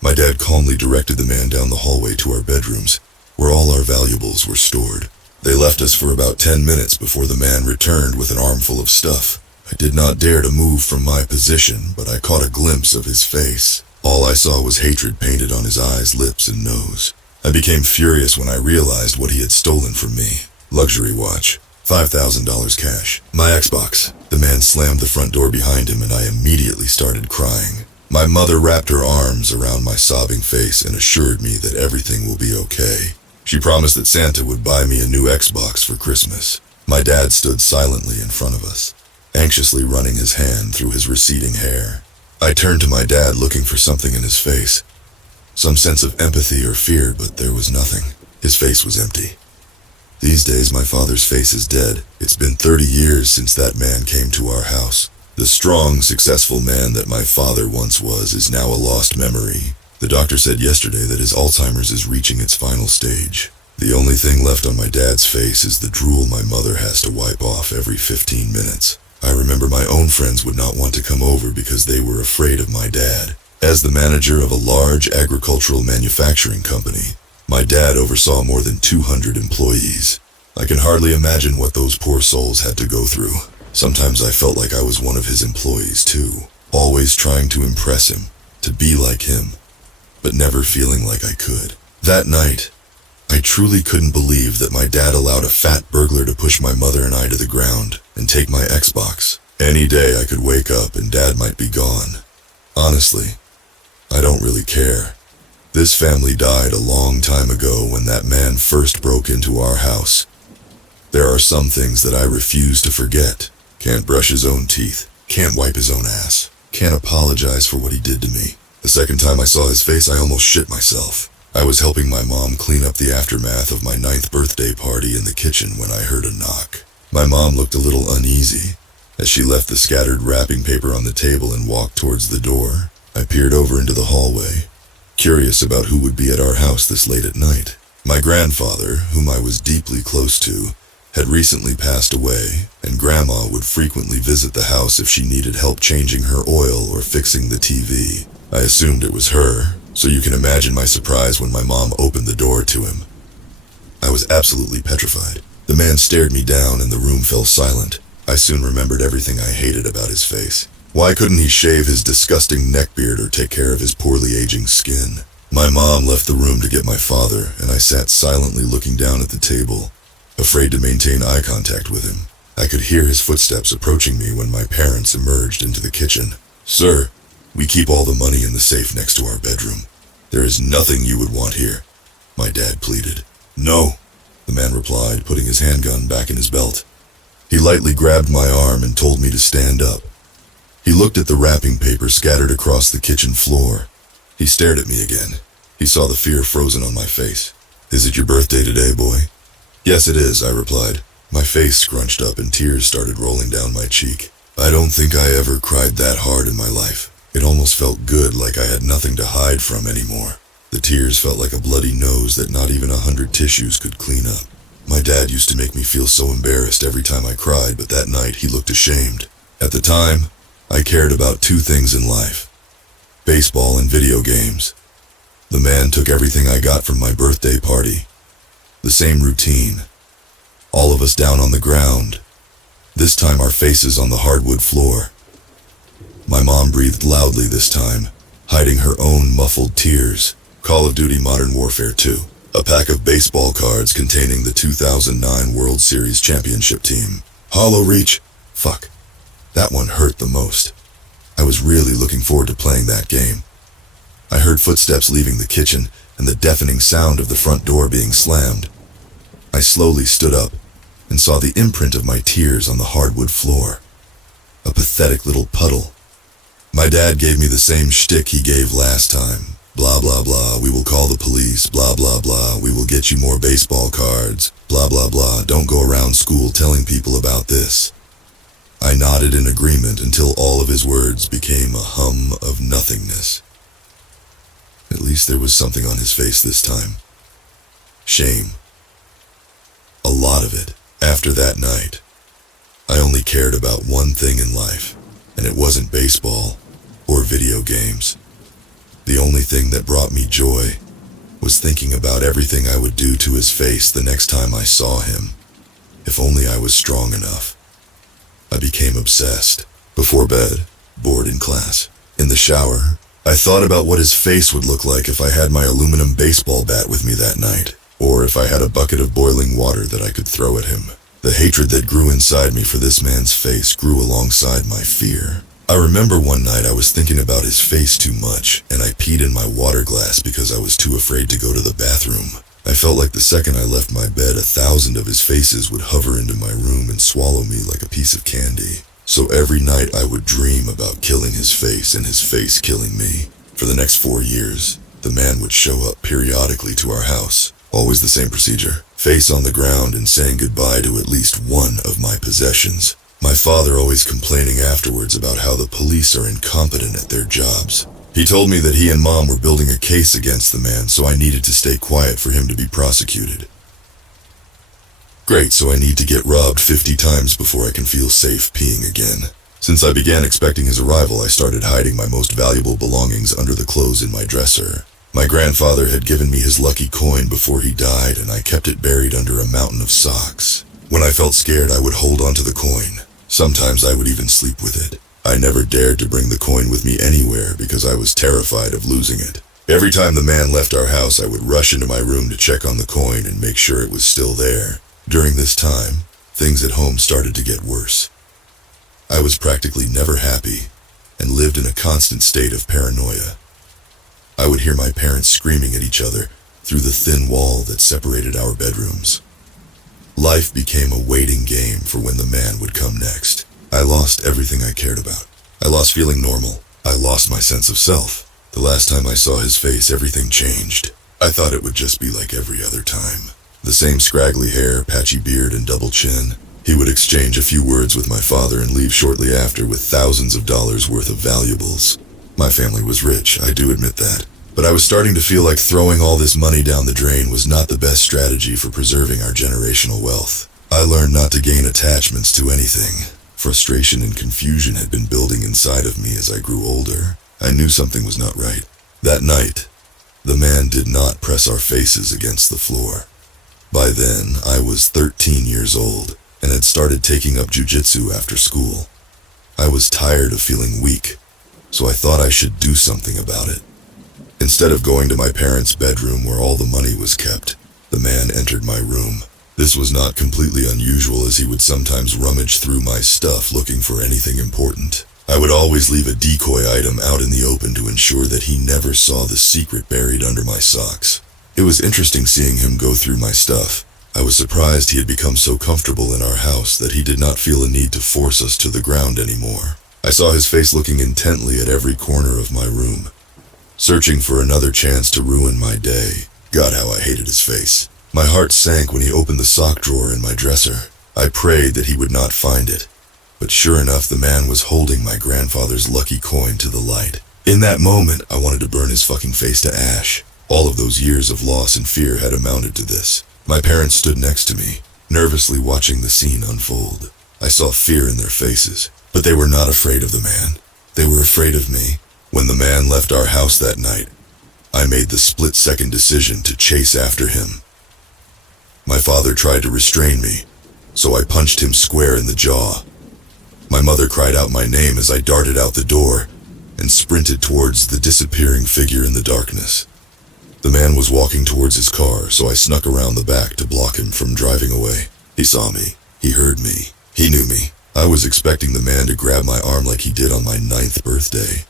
My dad calmly directed the man down the hallway to our bedrooms, where all our valuables were stored. They left us for about 10 minutes before the man returned with an armful of stuff. I did not dare to move from my position, but I caught a glimpse of his face. All I saw was hatred painted on his eyes, lips, and nose. I became furious when I realized what he had stolen from me. Luxury watch, $5,000 cash, my Xbox. The man slammed the front door behind him and I immediately started crying. My mother wrapped her arms around my sobbing face and assured me that everything will be okay. She promised that Santa would buy me a new Xbox for Christmas. My dad stood silently in front of us, anxiously running his hand through his receding hair. I turned to my dad looking for something in his face, some sense of empathy or fear, but there was nothing. His face was empty. These days my father's face is dead. It's been 30 years since that man came to our house. The strong, successful man that my father once was is now a lost memory. The doctor said yesterday that his Alzheimer's is reaching its final stage. The only thing left on my dad's face is the drool my mother has to wipe off every 15 minutes. I remember my own friends would not want to come over because they were afraid of my dad. As the manager of a large agricultural manufacturing company, my dad oversaw more than 200 employees. I can hardly imagine what those poor souls had to go through. Sometimes I felt like I was one of his employees too, always trying to impress him, to be like him, but never feeling like I could. That night, I truly couldn't believe that my dad allowed a fat burglar to push my mother and I to the ground and take my Xbox. Any day I could wake up and Dad might be gone. Honestly, I don't really care. This family died a long time ago when that man first broke into our house. There are some things that I refuse to forget. Can't brush his own teeth, can't wipe his own ass, can't apologize for what he did to me. The second time I saw his face, I almost shit myself. I was helping my mom clean up the aftermath of my 9th birthday party in the kitchen when I heard a knock. My mom looked a little uneasy as she left the scattered wrapping paper on the table and walked towards the door. I peered over into the hallway, curious about who would be at our house this late at night. My grandfather, whom I was deeply close to, had recently passed away, and Grandma would frequently visit the house if she needed help changing her oil or fixing the TV. I assumed it was her, so you can imagine my surprise when my mom opened the door to him. I was absolutely petrified. The man stared me down and the room fell silent. I soon remembered everything I hated about his face. Why couldn't he shave his disgusting neckbeard or take care of his poorly aging skin? My mom left the room to get my father, and I sat silently looking down at the table, afraid to maintain eye contact with him. I could hear his footsteps approaching me when my parents emerged into the kitchen. "Sir, we keep all the money in the safe next to our bedroom. There is nothing you would want here," my dad pleaded. "No," the man replied, putting his handgun back in his belt. He lightly grabbed my arm and told me to stand up. He looked at the wrapping paper scattered across the kitchen floor. He stared at me again. He saw the fear frozen on my face. "Is it your birthday today, boy?" "Yes, it is," I replied. My face scrunched up and tears started rolling down my cheek. I don't think I ever cried that hard in my life. It almost felt good, like I had nothing to hide from anymore. The tears felt like a bloody nose that not even 100 tissues could clean up. My dad used to make me feel so embarrassed every time I cried, but that night he looked ashamed. At the time, I cared about two things in life: baseball and video games. The man took everything I got from my birthday party. The same routine. All of us down on the ground. This time our faces on the hardwood floor. My mom breathed loudly this time, hiding her own muffled tears. Call of Duty Modern Warfare 2. A pack of baseball cards containing the 2009 World Series championship team. Hollow Reach. Fuck. That one hurt the most. I was really looking forward to playing that game. I heard footsteps leaving the kitchen and the deafening sound of the front door being slammed. I slowly stood up and saw the imprint of my tears on the hardwood floor. A pathetic little puddle. My dad gave me the same shtick he gave last time. Blah blah blah, we will call the police. Blah blah blah, we will get you more baseball cards. Blah blah blah, don't go around school telling people about this. I nodded in agreement until all of his words became a hum of nothingness. At least there was something on his face this time. Shame. A lot of it. After that night, I only cared about one thing in life, and it wasn't baseball or video games. The only thing that brought me joy was thinking about everything I would do to his face the next time I saw him. If only I was strong enough. I became obsessed. Before bed, bored in class, in the shower, I thought about what his face would look like if I had my aluminum baseball bat with me that night, or if I had a bucket of boiling water that I could throw at him. The hatred that grew inside me for this man's face grew alongside my fear. I remember one night I was thinking about his face too much, and I peed in my water glass because I was too afraid to go to the bathroom. I felt like the second I left my bed, 1,000 of his faces would hover into my room and swallow me like a piece of candy. So every night I would dream about killing his face and his face killing me. For the next 4 years, the man would show up periodically to our house. Always the same procedure. Face on the ground and saying goodbye to at least one of my possessions. My father always complaining afterwards about how the police are incompetent at their jobs. He told me that he and Mom were building a case against the man, so I needed to stay quiet for him to be prosecuted. Great, so I need to get robbed 50 times before I can feel safe peeing again. Since I began expecting his arrival, I started hiding my most valuable belongings under the clothes in my dresser. My grandfather had given me his lucky coin before he died, and I kept it buried under a mountain of socks. When I felt scared, I would hold onto the coin. Sometimes I would even sleep with it. I never dared to bring the coin with me anywhere because I was terrified of losing it. Every time the man left our house, I would rush into my room to check on the coin and make sure it was still there. During this time, things at home started to get worse. I was practically never happy and lived in a constant state of paranoia. I would hear my parents screaming at each other through the thin wall that separated our bedrooms. Life became a waiting game for when the man would come next. I lost everything I cared about. I lost feeling normal. I lost my sense of self. The last time I saw his face, everything changed. I thought it would just be like every other time. The same scraggly hair, patchy beard, and double chin. He would exchange a few words with my father and leave shortly after with thousands of dollars worth of valuables. My family was rich, I do admit that. But I was starting to feel like throwing all this money down the drain was not the best strategy for preserving our generational wealth. I learned not to gain attachments to anything. Frustration and confusion had been building inside of me as I grew older. I knew something was not right. That night, the man did not press our faces against the floor. By then, I was 13 years old and had started taking up jiu-jitsu after school. I was tired of feeling weak, so I thought I should do something about it. Instead of going to my parents' bedroom where all the money was kept, the man entered my room. This was not completely unusual, as he would sometimes rummage through my stuff looking for anything important. I would always leave a decoy item out in the open to ensure that he never saw the secret buried under my socks. It was interesting seeing him go through my stuff. I was surprised he had become so comfortable in our house that he did not feel a need to force us to the ground anymore. I saw his face looking intently at every corner of my room, searching for another chance to ruin my day. God, how I hated his face. My heart sank when he opened the sock drawer in my dresser. I prayed that he would not find it. But sure enough, the man was holding my grandfather's lucky coin to the light. In that moment, I wanted to burn his fucking face to ash. All of those years of loss and fear had amounted to this. My parents stood next to me, nervously watching the scene unfold. I saw fear in their faces, but they were not afraid of the man. They were afraid of me. When the man left our house that night, I made the split-second decision to chase after him. My father tried to restrain me, so I punched him square in the jaw. My mother cried out my name as I darted out the door and sprinted towards the disappearing figure in the darkness. The man was walking towards his car, so I snuck around the back to block him from driving away. He saw me. He heard me. He knew me. I was expecting the man to grab my arm like he did on my 9th birthday.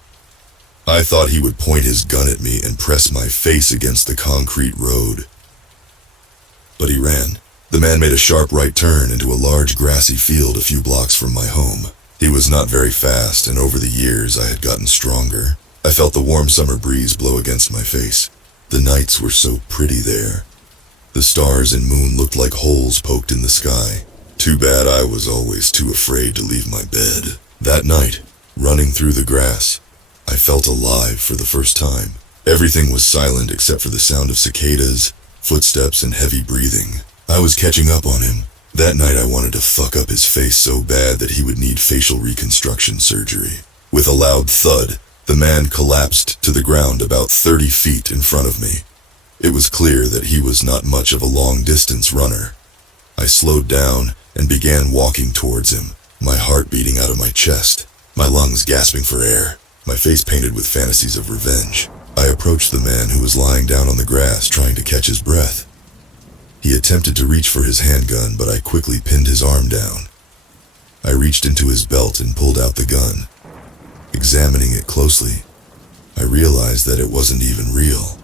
I thought he would point his gun at me and press my face against the concrete road. But he ran. The man made a sharp right turn into a large grassy field a few blocks from my home. He was not very fast, and over the years I had gotten stronger. I felt the warm summer breeze blow against my face. The nights were so pretty there. The stars and moon looked like holes poked in the sky. Too bad I was always too afraid to leave my bed. That night, running through the grass, I felt alive for the first time. Everything was silent except for the sound of cicadas, footsteps, and heavy breathing. I was catching up on him. That night I wanted to fuck up his face so bad that he would need facial reconstruction surgery. With a loud thud, the man collapsed to the ground about 30 feet in front of me. It was clear that he was not much of a long-distance runner. I slowed down and began walking towards him, my heart beating out of my chest, my lungs gasping for air, my face painted with fantasies of revenge. I approached the man who was lying down on the grass trying to catch his breath. He attempted to reach for his handgun, but I quickly pinned his arm down. I reached into his belt and pulled out the gun. Examining it closely, I realized that it wasn't even real.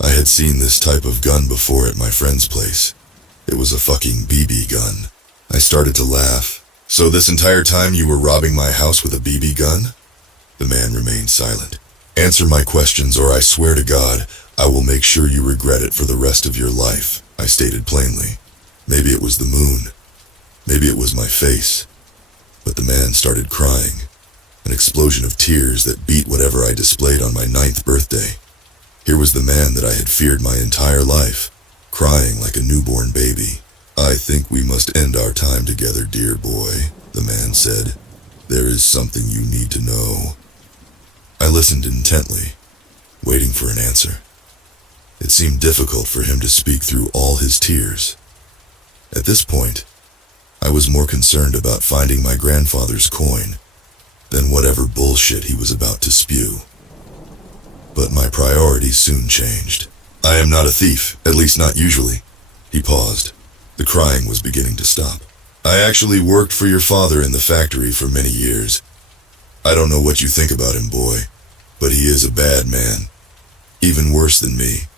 I had seen this type of gun before at my friend's place. It was a fucking BB gun. I started to laugh. So this entire time you were robbing my house with a BB gun? The man remained silent. Answer my questions or I swear to God, I will make sure you regret it for the rest of your life, I stated plainly. Maybe it was the moon. Maybe it was my face. But the man started crying. An explosion of tears that beat whatever I displayed on my 9th birthday. Here was the man that I had feared my entire life, crying like a newborn baby. I think we must end our time together, dear boy, the man said. There is something you need to know. I listened intently, waiting for an answer. It seemed difficult for him to speak through all his tears. At this point, I was more concerned about finding my grandfather's coin than whatever bullshit he was about to spew. But my priorities soon changed. I am not a thief, at least not usually. He paused. The crying was beginning to stop. I actually worked for your father in the factory for many years. I don't know what you think about him, boy, but he is a bad man. Even worse than me.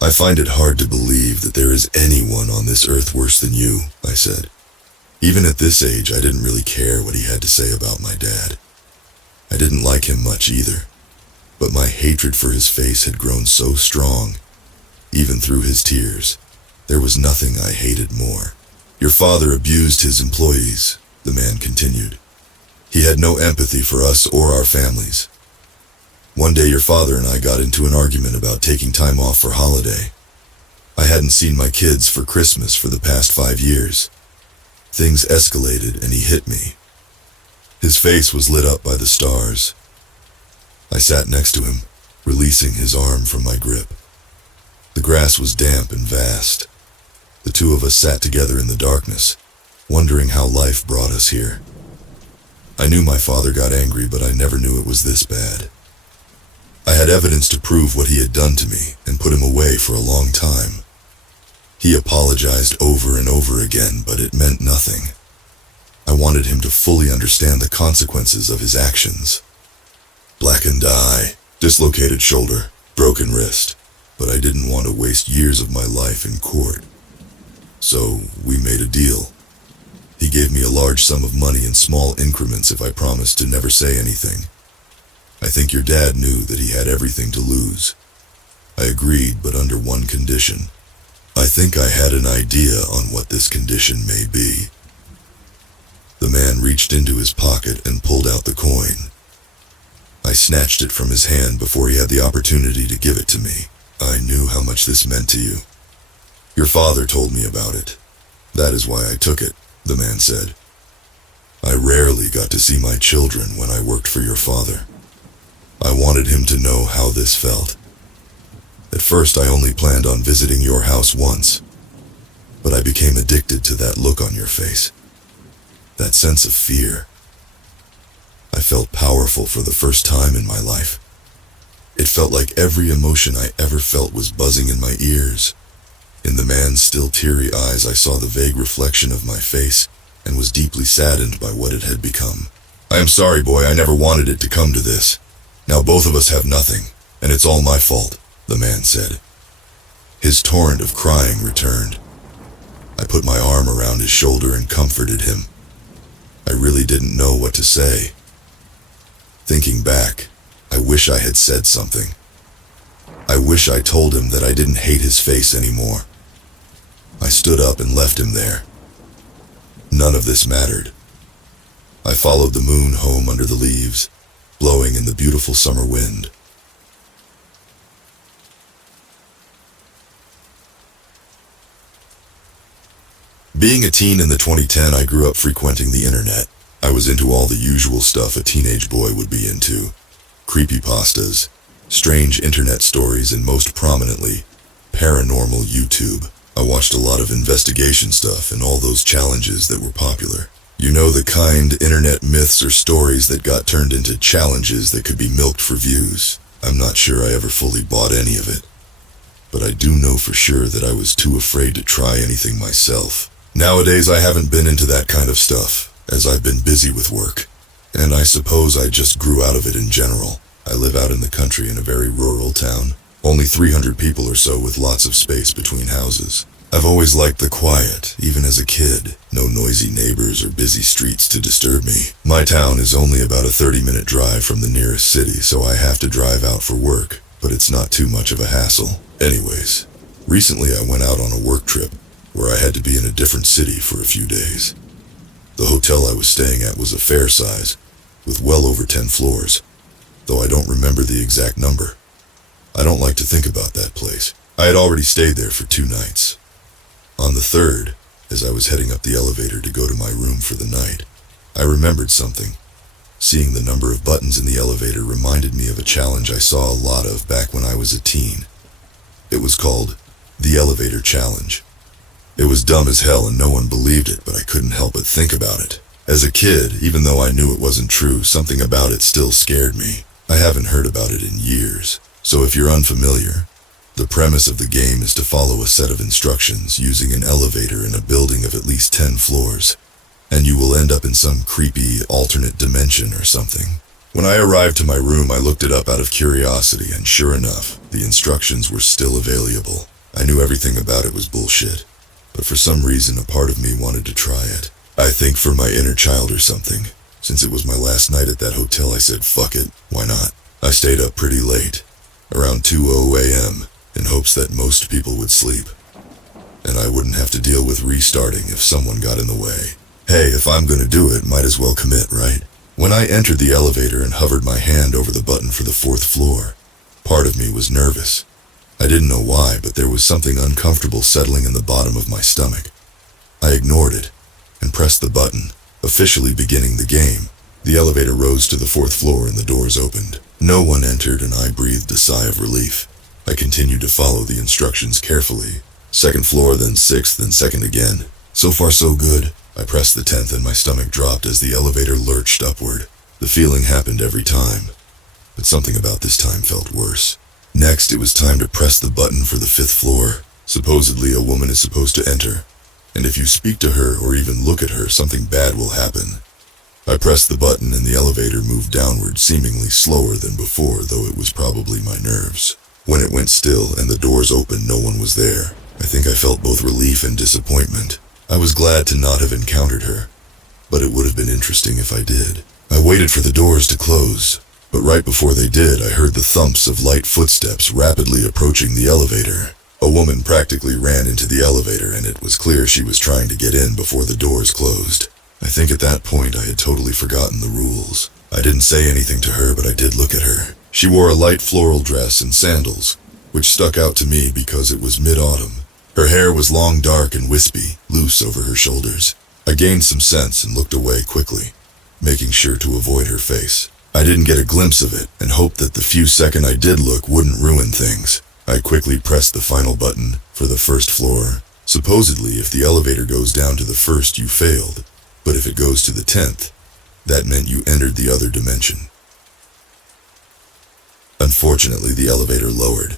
I find it hard to believe that there is anyone on this earth worse than you, I said. Even at this age, I didn't really care what he had to say about my dad. I didn't like him much either, but my hatred for his face had grown so strong. Even through his tears, there was nothing I hated more. Your father abused his employees, the man continued. He had no empathy for us or our families. One day your father and I got into an argument about taking time off for holiday. I hadn't seen my kids for Christmas for the past 5 years. Things escalated and he hit me. His face was lit up by the stars. I sat next to him, releasing his arm from my grip. The grass was damp and vast. The two of us sat together in the darkness, wondering how life brought us here. I knew my father got angry, but I never knew it was this bad. I had evidence to prove what he had done to me and put him away for a long time. He apologized over and over again, but it meant nothing. I wanted him to fully understand the consequences of his actions. Blackened eye, dislocated shoulder, broken wrist, but I didn't want to waste years of my life in court. So we made a deal. He gave me a large sum of money in small increments if I promised to never say anything. I think your dad knew that he had everything to lose. I agreed, but under one condition. I think I had an idea on what this condition may be. The man reached into his pocket and pulled out the coin. I snatched it from his hand before he had the opportunity to give it to me. I knew how much this meant to you. Your father told me about it. That is why I took it, the man said. I rarely got to see my children when I worked for your father. I wanted him to know how this felt. At first, I only planned on visiting your house once, but I became addicted to that look on your face. That sense of fear. I felt powerful for the first time in my life. It felt like every emotion I ever felt was buzzing in my ears. In the man's still teary eyes, I saw the vague reflection of my face and was deeply saddened by what it had become. I am sorry, boy, I never wanted it to come to this. Now both of us have nothing, and it's all my fault, the man said. His torrent of crying returned. I put my arm around his shoulder and comforted him. I really didn't know what to say. Thinking back, I wish I had said something. I wish I told him that I didn't hate his face anymore. I stood up and left him there. None of this mattered. I followed the moon home under the leaves, blowing in the beautiful summer wind. Being a teen in the 2010, I grew up frequenting the internet. I was into all the usual stuff a teenage boy would be into. Creepypastas, strange internet stories, and most prominently, paranormal YouTube. I watched a lot of investigation stuff and all those challenges that were popular. You know, the kind internet myths or stories that got turned into challenges that could be milked for views. I'm not sure I ever fully bought any of it, but I do know for sure that I was too afraid to try anything myself. Nowadays, I haven't been into that kind of stuff, as I've been busy with work, and I suppose I just grew out of it in general. I live out in the country in a very rural town, only 300 people or so with lots of space between houses. I've always liked the quiet, even as a kid. No noisy neighbors or busy streets to disturb me. My town is only about a 30-minute drive from the nearest city, so I have to drive out for work, but it's not too much of a hassle. Anyways, recently I went out on a work trip where I had to be in a different city for a few days. The hotel I was staying at was a fair size, with well over 10 floors, though I don't remember the exact number. I don't like to think about that place. I had already stayed there for 2 nights. On the third, as I was heading up the elevator to go to my room for the night, I remembered something. Seeing the number of buttons in the elevator reminded me of a challenge I saw a lot of back when I was a teen. It was called the Elevator Challenge. It was dumb as hell and no one believed it, but I couldn't help but think about it. As a kid, even though I knew it wasn't true, something about it still scared me. I haven't heard about it in years, so if you're unfamiliar, the premise of the game is to follow a set of instructions using an elevator in a building of at least 10 floors, and you will end up in some creepy alternate dimension or something. When I arrived to my room, I looked it up out of curiosity, and sure enough, the instructions were still available. I knew everything about it was bullshit, but for some reason a part of me wanted to try it. I think for my inner child or something. Since it was my last night at that hotel, I said, fuck it, why not? I stayed up pretty late, around 2:00 a.m., in hopes that most people would sleep, and I wouldn't have to deal with restarting if someone got in the way. Hey, if I'm gonna do it, might as well commit, right? When I entered the elevator and hovered my hand over the button for the 4th floor, part of me was nervous. I didn't know why, but there was something uncomfortable settling in the bottom of my stomach. I ignored it and pressed the button, officially beginning the game. The elevator rose to the 4th floor and the doors opened. No one entered and I breathed a sigh of relief. I continued to follow the instructions carefully. 2nd floor, then 6th, then 2nd again. So far so good. I pressed the 10th and my stomach dropped as the elevator lurched upward. The feeling happened every time, but something about this time felt worse. Next, it was time to press the button for the 5th floor. Supposedly, a woman is supposed to enter, and if you speak to her or even look at her, something bad will happen. I pressed the button and the elevator moved downward, seemingly slower than before, though it was probably my nerves. When it went still and the doors opened, no one was there. I think I felt both relief and disappointment. I was glad to not have encountered her, but it would have been interesting if I did. I waited for the doors to close, but right before they did, I heard the thumps of light footsteps rapidly approaching the elevator. A woman practically ran into the elevator, and it was clear she was trying to get in before the doors closed. I think at that point I had totally forgotten the rules. I didn't say anything to her, but I did look at her. She wore a light floral dress and sandals, which stuck out to me because it was mid-autumn. Her hair was long, dark, and wispy, loose over her shoulders. I gained some sense and looked away quickly, making sure to avoid her face. I didn't get a glimpse of it and hoped that the few seconds I did look wouldn't ruin things. I quickly pressed the final button for the first floor. Supposedly, if the elevator goes down to the first, you failed, but if it goes to the 10th, that meant you entered the other dimension. Unfortunately, the elevator lowered,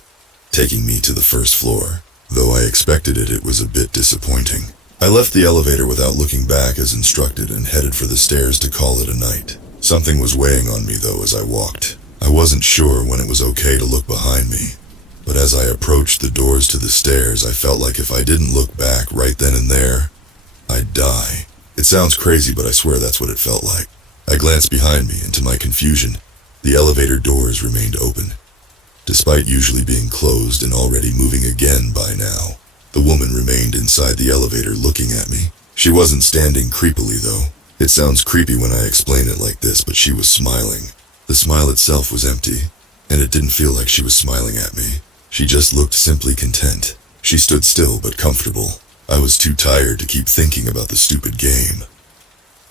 taking me to the first floor. Though I expected it, it was a bit disappointing. I left the elevator without looking back as instructed and headed for the stairs to call it a night. Something was weighing on me though as I walked. I wasn't sure when it was okay to look behind me, but as I approached the doors to the stairs, I felt like if I didn't look back right then and there, I'd die. It sounds crazy, but I swear that's what it felt like. I glanced behind me, and to my confusion, the elevator doors remained open, despite usually being closed and already moving again by now. The woman remained inside the elevator looking at me. She wasn't standing creepily though. It sounds creepy when I explain it like this, but she was smiling. The smile itself was empty, and it didn't feel like she was smiling at me. She just looked simply content. She stood still but comfortable. I was too tired to keep thinking about the stupid game,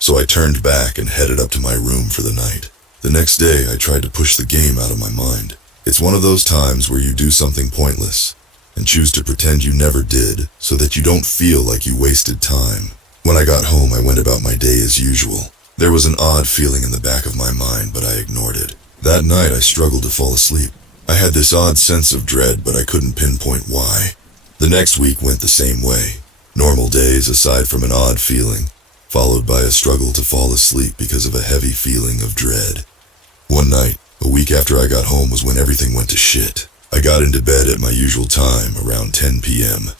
so I turned back and headed up to my room for the night. The next day, I tried to push the game out of my mind. It's one of those times where you do something pointless and choose to pretend you never did so that you don't feel like you wasted time. When I got home, I went about my day as usual. There was an odd feeling in the back of my mind, but I ignored it. That night, I struggled to fall asleep. I had this odd sense of dread, but I couldn't pinpoint why. The next week went the same way. Normal days aside from an odd feeling, followed by a struggle to fall asleep because of a heavy feeling of dread. One night, a week after I got home, was when everything went to shit. I got into bed at my usual time, around 10 p.m.,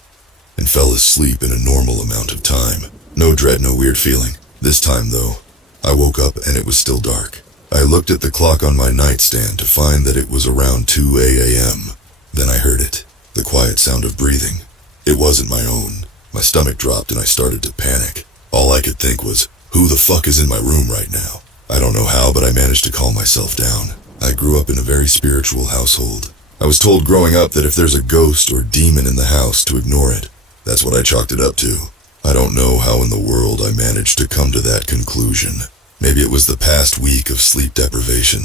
and fell asleep in a normal amount of time. No dread, no weird feeling. This time, though, I woke up and it was still dark. I looked at the clock on my nightstand to find that it was around 2 a.m. Then I heard it, the quiet sound of breathing. It wasn't my own. My stomach dropped and I started to panic. All I could think was, who the fuck is in my room right now? I don't know how, but I managed to calm myself down. I grew up in a very spiritual household. I was told growing up that if there's a ghost or demon in the house, to ignore it. That's what I chalked it up to. I don't know how in the world I managed to come to that conclusion. Maybe it was the past week of sleep deprivation,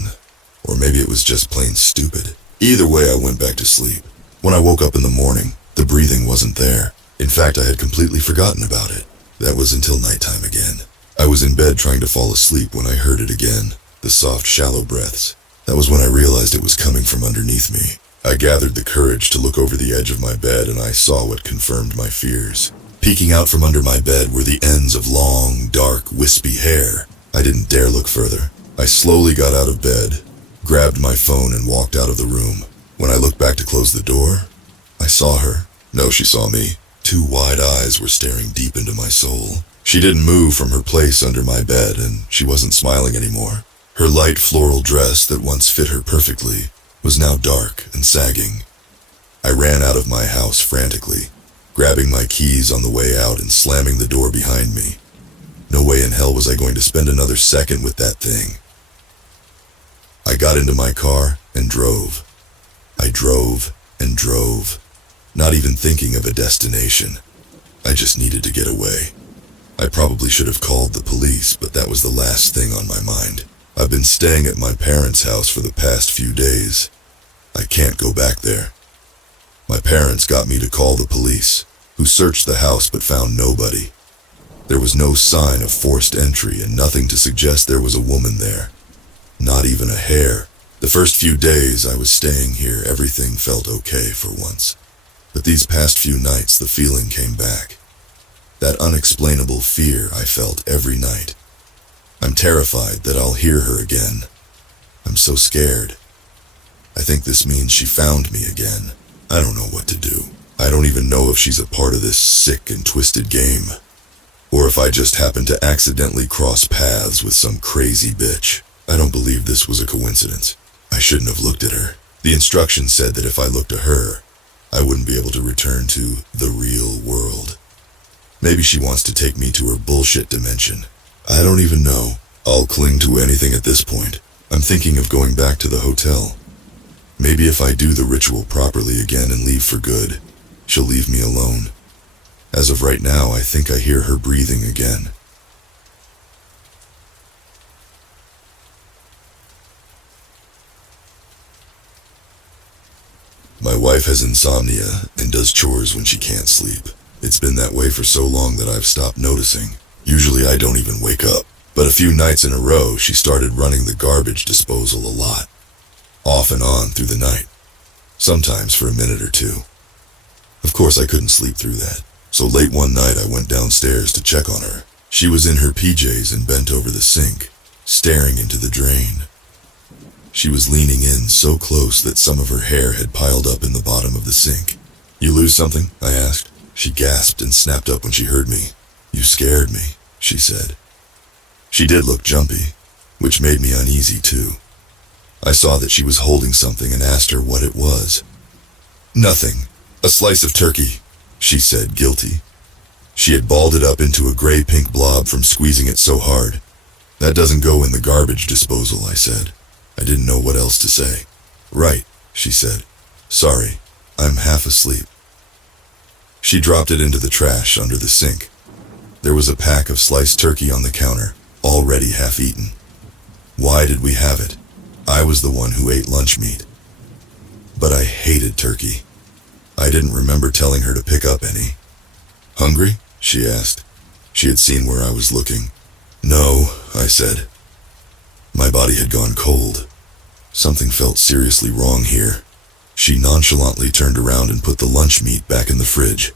or maybe it was just plain stupid. Either way, I went back to sleep. When I woke up in the morning, the breathing wasn't there. In fact, I had completely forgotten about it. That was until nighttime again. I was in bed trying to fall asleep when I heard it again, the soft, shallow breaths. That was when I realized it was coming from underneath me. I gathered the courage to look over the edge of my bed, and I saw what confirmed my fears. Peeking out from under my bed were the ends of long, dark, wispy hair. I didn't dare look further. I slowly got out of bed, grabbed my phone, and walked out of the room. When I looked back to close the door, I saw her. No, she saw me. Two wide eyes were staring deep into my soul. She didn't move from her place under my bed, and she wasn't smiling anymore. Her light floral dress that once fit her perfectly was now dark and sagging. I ran out of my house frantically, grabbing my keys on the way out and slamming the door behind me. No way in hell was I going to spend another second with that thing. I got into my car and drove. I drove and drove, not even thinking of a destination. I just needed to get away. I probably should have called the police, but that was the last thing on my mind. I've been staying at my parents' house for the past few days. I can't go back there. My parents got me to call the police, who searched the house but found nobody. There was no sign of forced entry and nothing to suggest there was a woman there. Not even a hair. The first few days I was staying here, everything felt okay for once. But these past few nights, the feeling came back. That unexplainable fear I felt every night. I'm terrified that I'll hear her again. I'm so scared. I think this means she found me again. I don't know what to do. I don't even know if she's a part of this sick and twisted game, or if I just happened to accidentally cross paths with some crazy bitch. I don't believe this was a coincidence. I shouldn't have looked at her. The instructions said that if I looked at her, I wouldn't be able to return to the real world. Maybe she wants to take me to her bullshit dimension. I don't even know. I'll cling to anything at this point. I'm thinking of going back to the hotel. Maybe if I do the ritual properly again and leave for good, she'll leave me alone. As of right now, I think I hear her breathing again. My wife has insomnia and does chores when she can't sleep. It's been that way for so long that I've stopped noticing. Usually I don't even wake up, but a few nights in a row she started running the garbage disposal a lot. Off and on through the night. Sometimes for a minute or two. Of course I couldn't sleep through that, so late one night I went downstairs to check on her. She was in her PJs and bent over the sink, staring into the drain. She was leaning in so close that some of her hair had piled up in the bottom of the sink. "You lose something?" I asked. She gasped and snapped up when she heard me. "You scared me," she said. She did look jumpy, which made me uneasy too. I saw that she was holding something and asked her what it was. "Nothing. A slice of turkey," she said, guilty. She had balled it up into a gray-pink blob from squeezing it so hard. "That doesn't go in the garbage disposal," I said. I didn't know what else to say. "Right," she said. "Sorry, I'm half asleep." She dropped it into the trash under the sink. There was a pack of sliced turkey on the counter, already half-eaten. Why did we have it? I was the one who ate lunch meat. But I hated turkey. I didn't remember telling her to pick up any. "Hungry?" she asked. She had seen where I was looking. "No," I said. My body had gone cold. Something felt seriously wrong here. She nonchalantly turned around and put the lunch meat back in the fridge.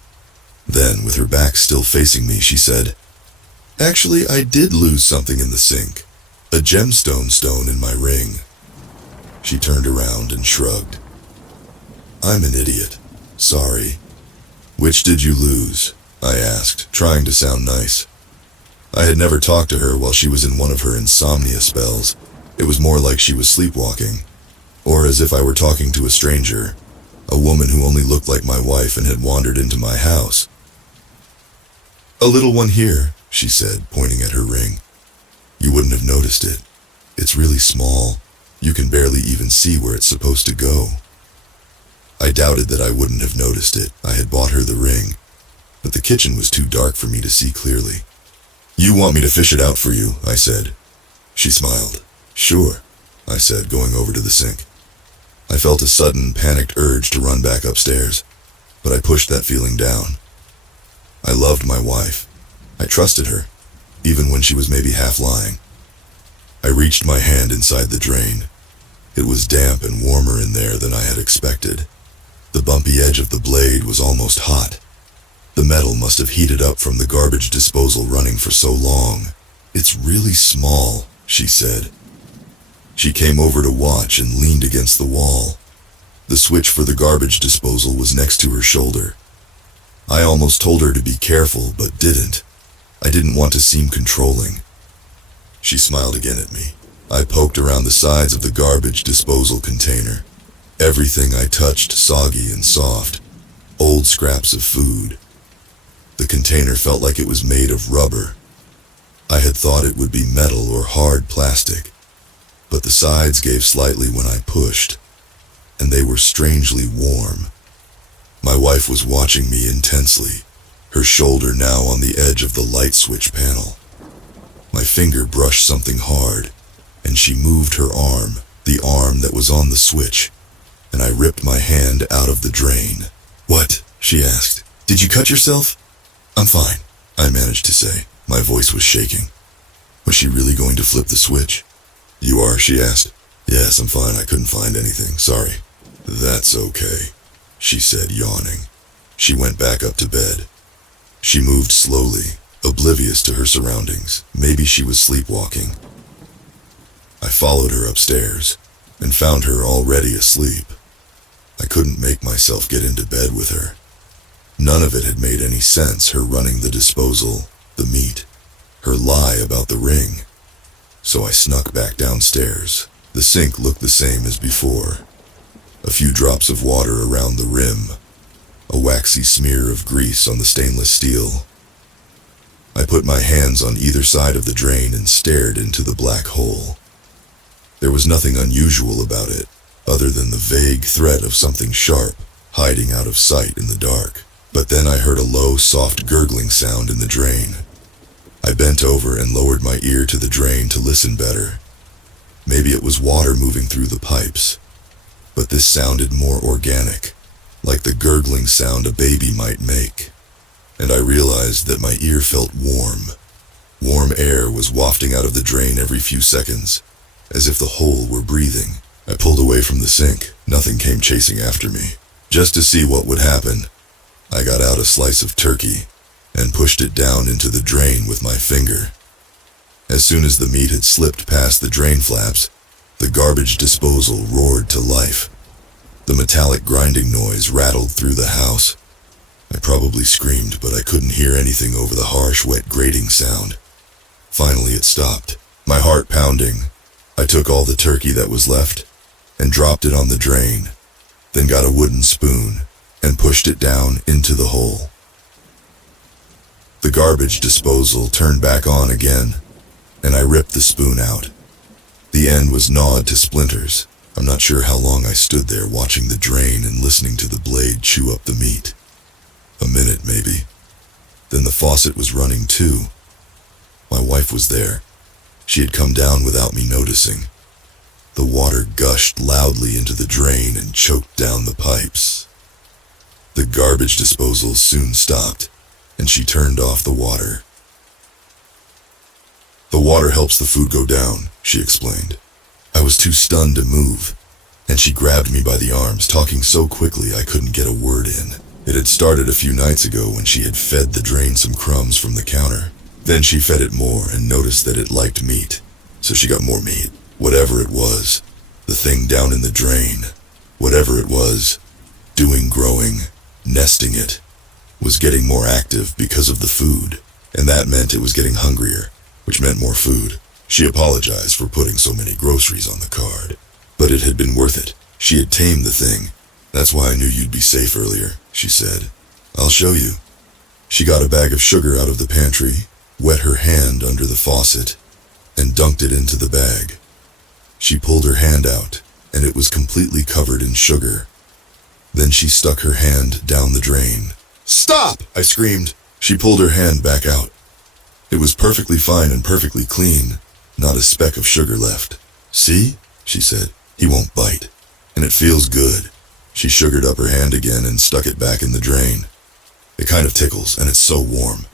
Then, with her back still facing me, she said, "Actually, I did lose something in the sink. A gemstone stone in my ring." She turned around and shrugged. "I'm an idiot. Sorry." "Which did you lose?" I asked, trying to sound nice. I had never talked to her while she was in one of her insomnia spells. It was more like she was sleepwalking, or as if I were talking to a stranger, a woman who only looked like my wife and had wandered into my house. "A little one here," she said, pointing at her ring. "You wouldn't have noticed it. It's really small. You can barely even see where it's supposed to go." I doubted that I wouldn't have noticed it. I had bought her the ring, but the kitchen was too dark for me to see clearly. "You want me to fish it out for you?" I said. She smiled. "Sure," I said, going over to the sink. I felt a sudden, panicked urge to run back upstairs, but I pushed that feeling down. I loved my wife. I trusted her, even when she was maybe half lying. I reached my hand inside the drain. It was damp and warmer in there than I had expected. The bumpy edge of the blade was almost hot. The metal must have heated up from the garbage disposal running for so long. "It's really small," she said. She came over to watch and leaned against the wall. The switch for the garbage disposal was next to her shoulder. I almost told her to be careful, but didn't. I didn't want to seem controlling. She smiled again at me. I poked around the sides of the garbage disposal container. Everything I touched soggy and soft. Old scraps of food. The container felt like it was made of rubber. I had thought it would be metal or hard plastic, but the sides gave slightly when I pushed, and they were strangely warm. My wife was watching me intensely, her shoulder now on the edge of the light switch panel. My finger brushed something hard, and she moved her arm, the arm that was on the switch, and I ripped my hand out of the drain. "What?" she asked. "Did you cut yourself?" "I'm fine," I managed to say. My voice was shaking. Was she really going to flip the switch? "You are?" she asked. "Yes, I'm fine. I couldn't find anything. Sorry." "That's okay," she said, yawning. She went back up to bed. She moved slowly, oblivious to her surroundings. Maybe she was sleepwalking. I followed her upstairs and found her already asleep. I couldn't make myself get into bed with her. None of it had made any sense, her running the disposal, the meat, her lie about the ring. So I snuck back downstairs. The sink looked the same as before. A few drops of water around the rim. A waxy smear of grease on the stainless steel. I put my hands on either side of the drain and stared into the black hole. There was nothing unusual about it, other than the vague threat of something sharp, hiding out of sight in the dark. But then I heard a low, soft gurgling sound in the drain. I bent over and lowered my ear to the drain to listen better. Maybe it was water moving through the pipes, but this sounded more organic, like the gurgling sound a baby might make. And I realized that my ear felt warm. Warm air was wafting out of the drain every few seconds, as if the hole were breathing. I pulled away from the sink. Nothing came chasing after me. Just to see what would happen, I got out a slice of turkey and pushed it down into the drain with my finger. As soon as the meat had slipped past the drain flaps, the garbage disposal roared to life. The metallic grinding noise rattled through the house. I probably screamed, but I couldn't hear anything over the harsh, wet grating sound. Finally it stopped, my heart pounding. I took all the turkey that was left and dropped it on the drain, then got a wooden spoon and pushed it down into the hole. The garbage disposal turned back on again, and I ripped the spoon out. The end was gnawed to splinters. I'm not sure how long I stood there watching the drain and listening to the blade chew up the meat. A minute, maybe. Then the faucet was running too. My wife was there. She had come down without me noticing. The water gushed loudly into the drain and choked down the pipes. The garbage disposal soon stopped, and she turned off the water. "The water helps the food go down," she explained. I was too stunned to move, and she grabbed me by the arms, talking so quickly I couldn't get a word in. It had started a few nights ago when she had fed the drain some crumbs from the counter. Then she fed it more and noticed that it liked meat, so she got more meat. Whatever it was, the thing down in the drain, whatever it was, growing, nesting it, was getting more active because of the food, and that meant it was getting hungrier, which meant more food. She apologized for putting so many groceries on the card, but it had been worth it. She had tamed the thing. "That's why I knew you'd be safe earlier," she said. "I'll show you." She got a bag of sugar out of the pantry, wet her hand under the faucet, and dunked it into the bag. She pulled her hand out, and it was completely covered in sugar. Then she stuck her hand down the drain. "Stop!" I screamed. She pulled her hand back out. It was perfectly fine and perfectly clean, not a speck of sugar left. "See?" she said. "He won't bite. And it feels good." She sugared up her hand again and stuck it back in the drain. "It kind of tickles, and it's so warm."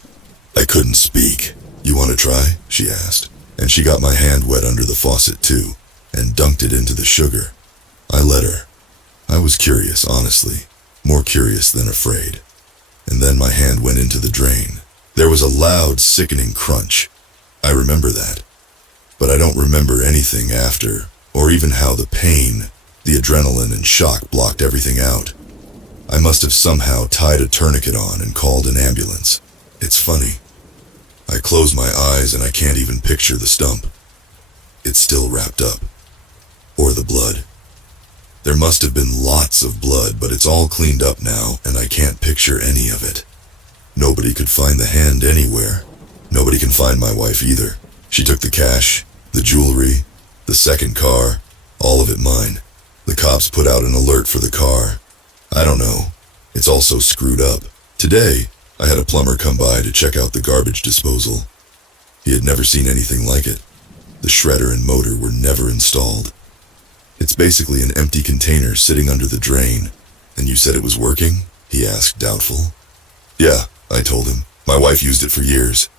I couldn't speak. "You want to try?" she asked. And she got my hand wet under the faucet too, and dunked it into the sugar. I let her. I was curious, honestly. More curious than afraid. And then my hand went into the drain. There was a loud, sickening crunch. I remember that. But I don't remember anything after, or even how the pain, the adrenaline and shock blocked everything out. I must have somehow tied a tourniquet on and called an ambulance. It's funny. I close my eyes and I can't even picture the stump. It's still wrapped up. Or the blood. There must have been lots of blood, but it's all cleaned up now, and I can't picture any of it. Nobody could find the hand anywhere. Nobody can find my wife either. She took the cash, the jewelry, the second car, all of it mine. The cops put out an alert for the car. I don't know. It's all so screwed up. Today, I had a plumber come by to check out the garbage disposal. He had never seen anything like it. The shredder and motor were never installed. It's basically an empty container sitting under the drain. "And you said it was working?" he asked, doubtful. "Yeah," I told him. "My wife used it for years.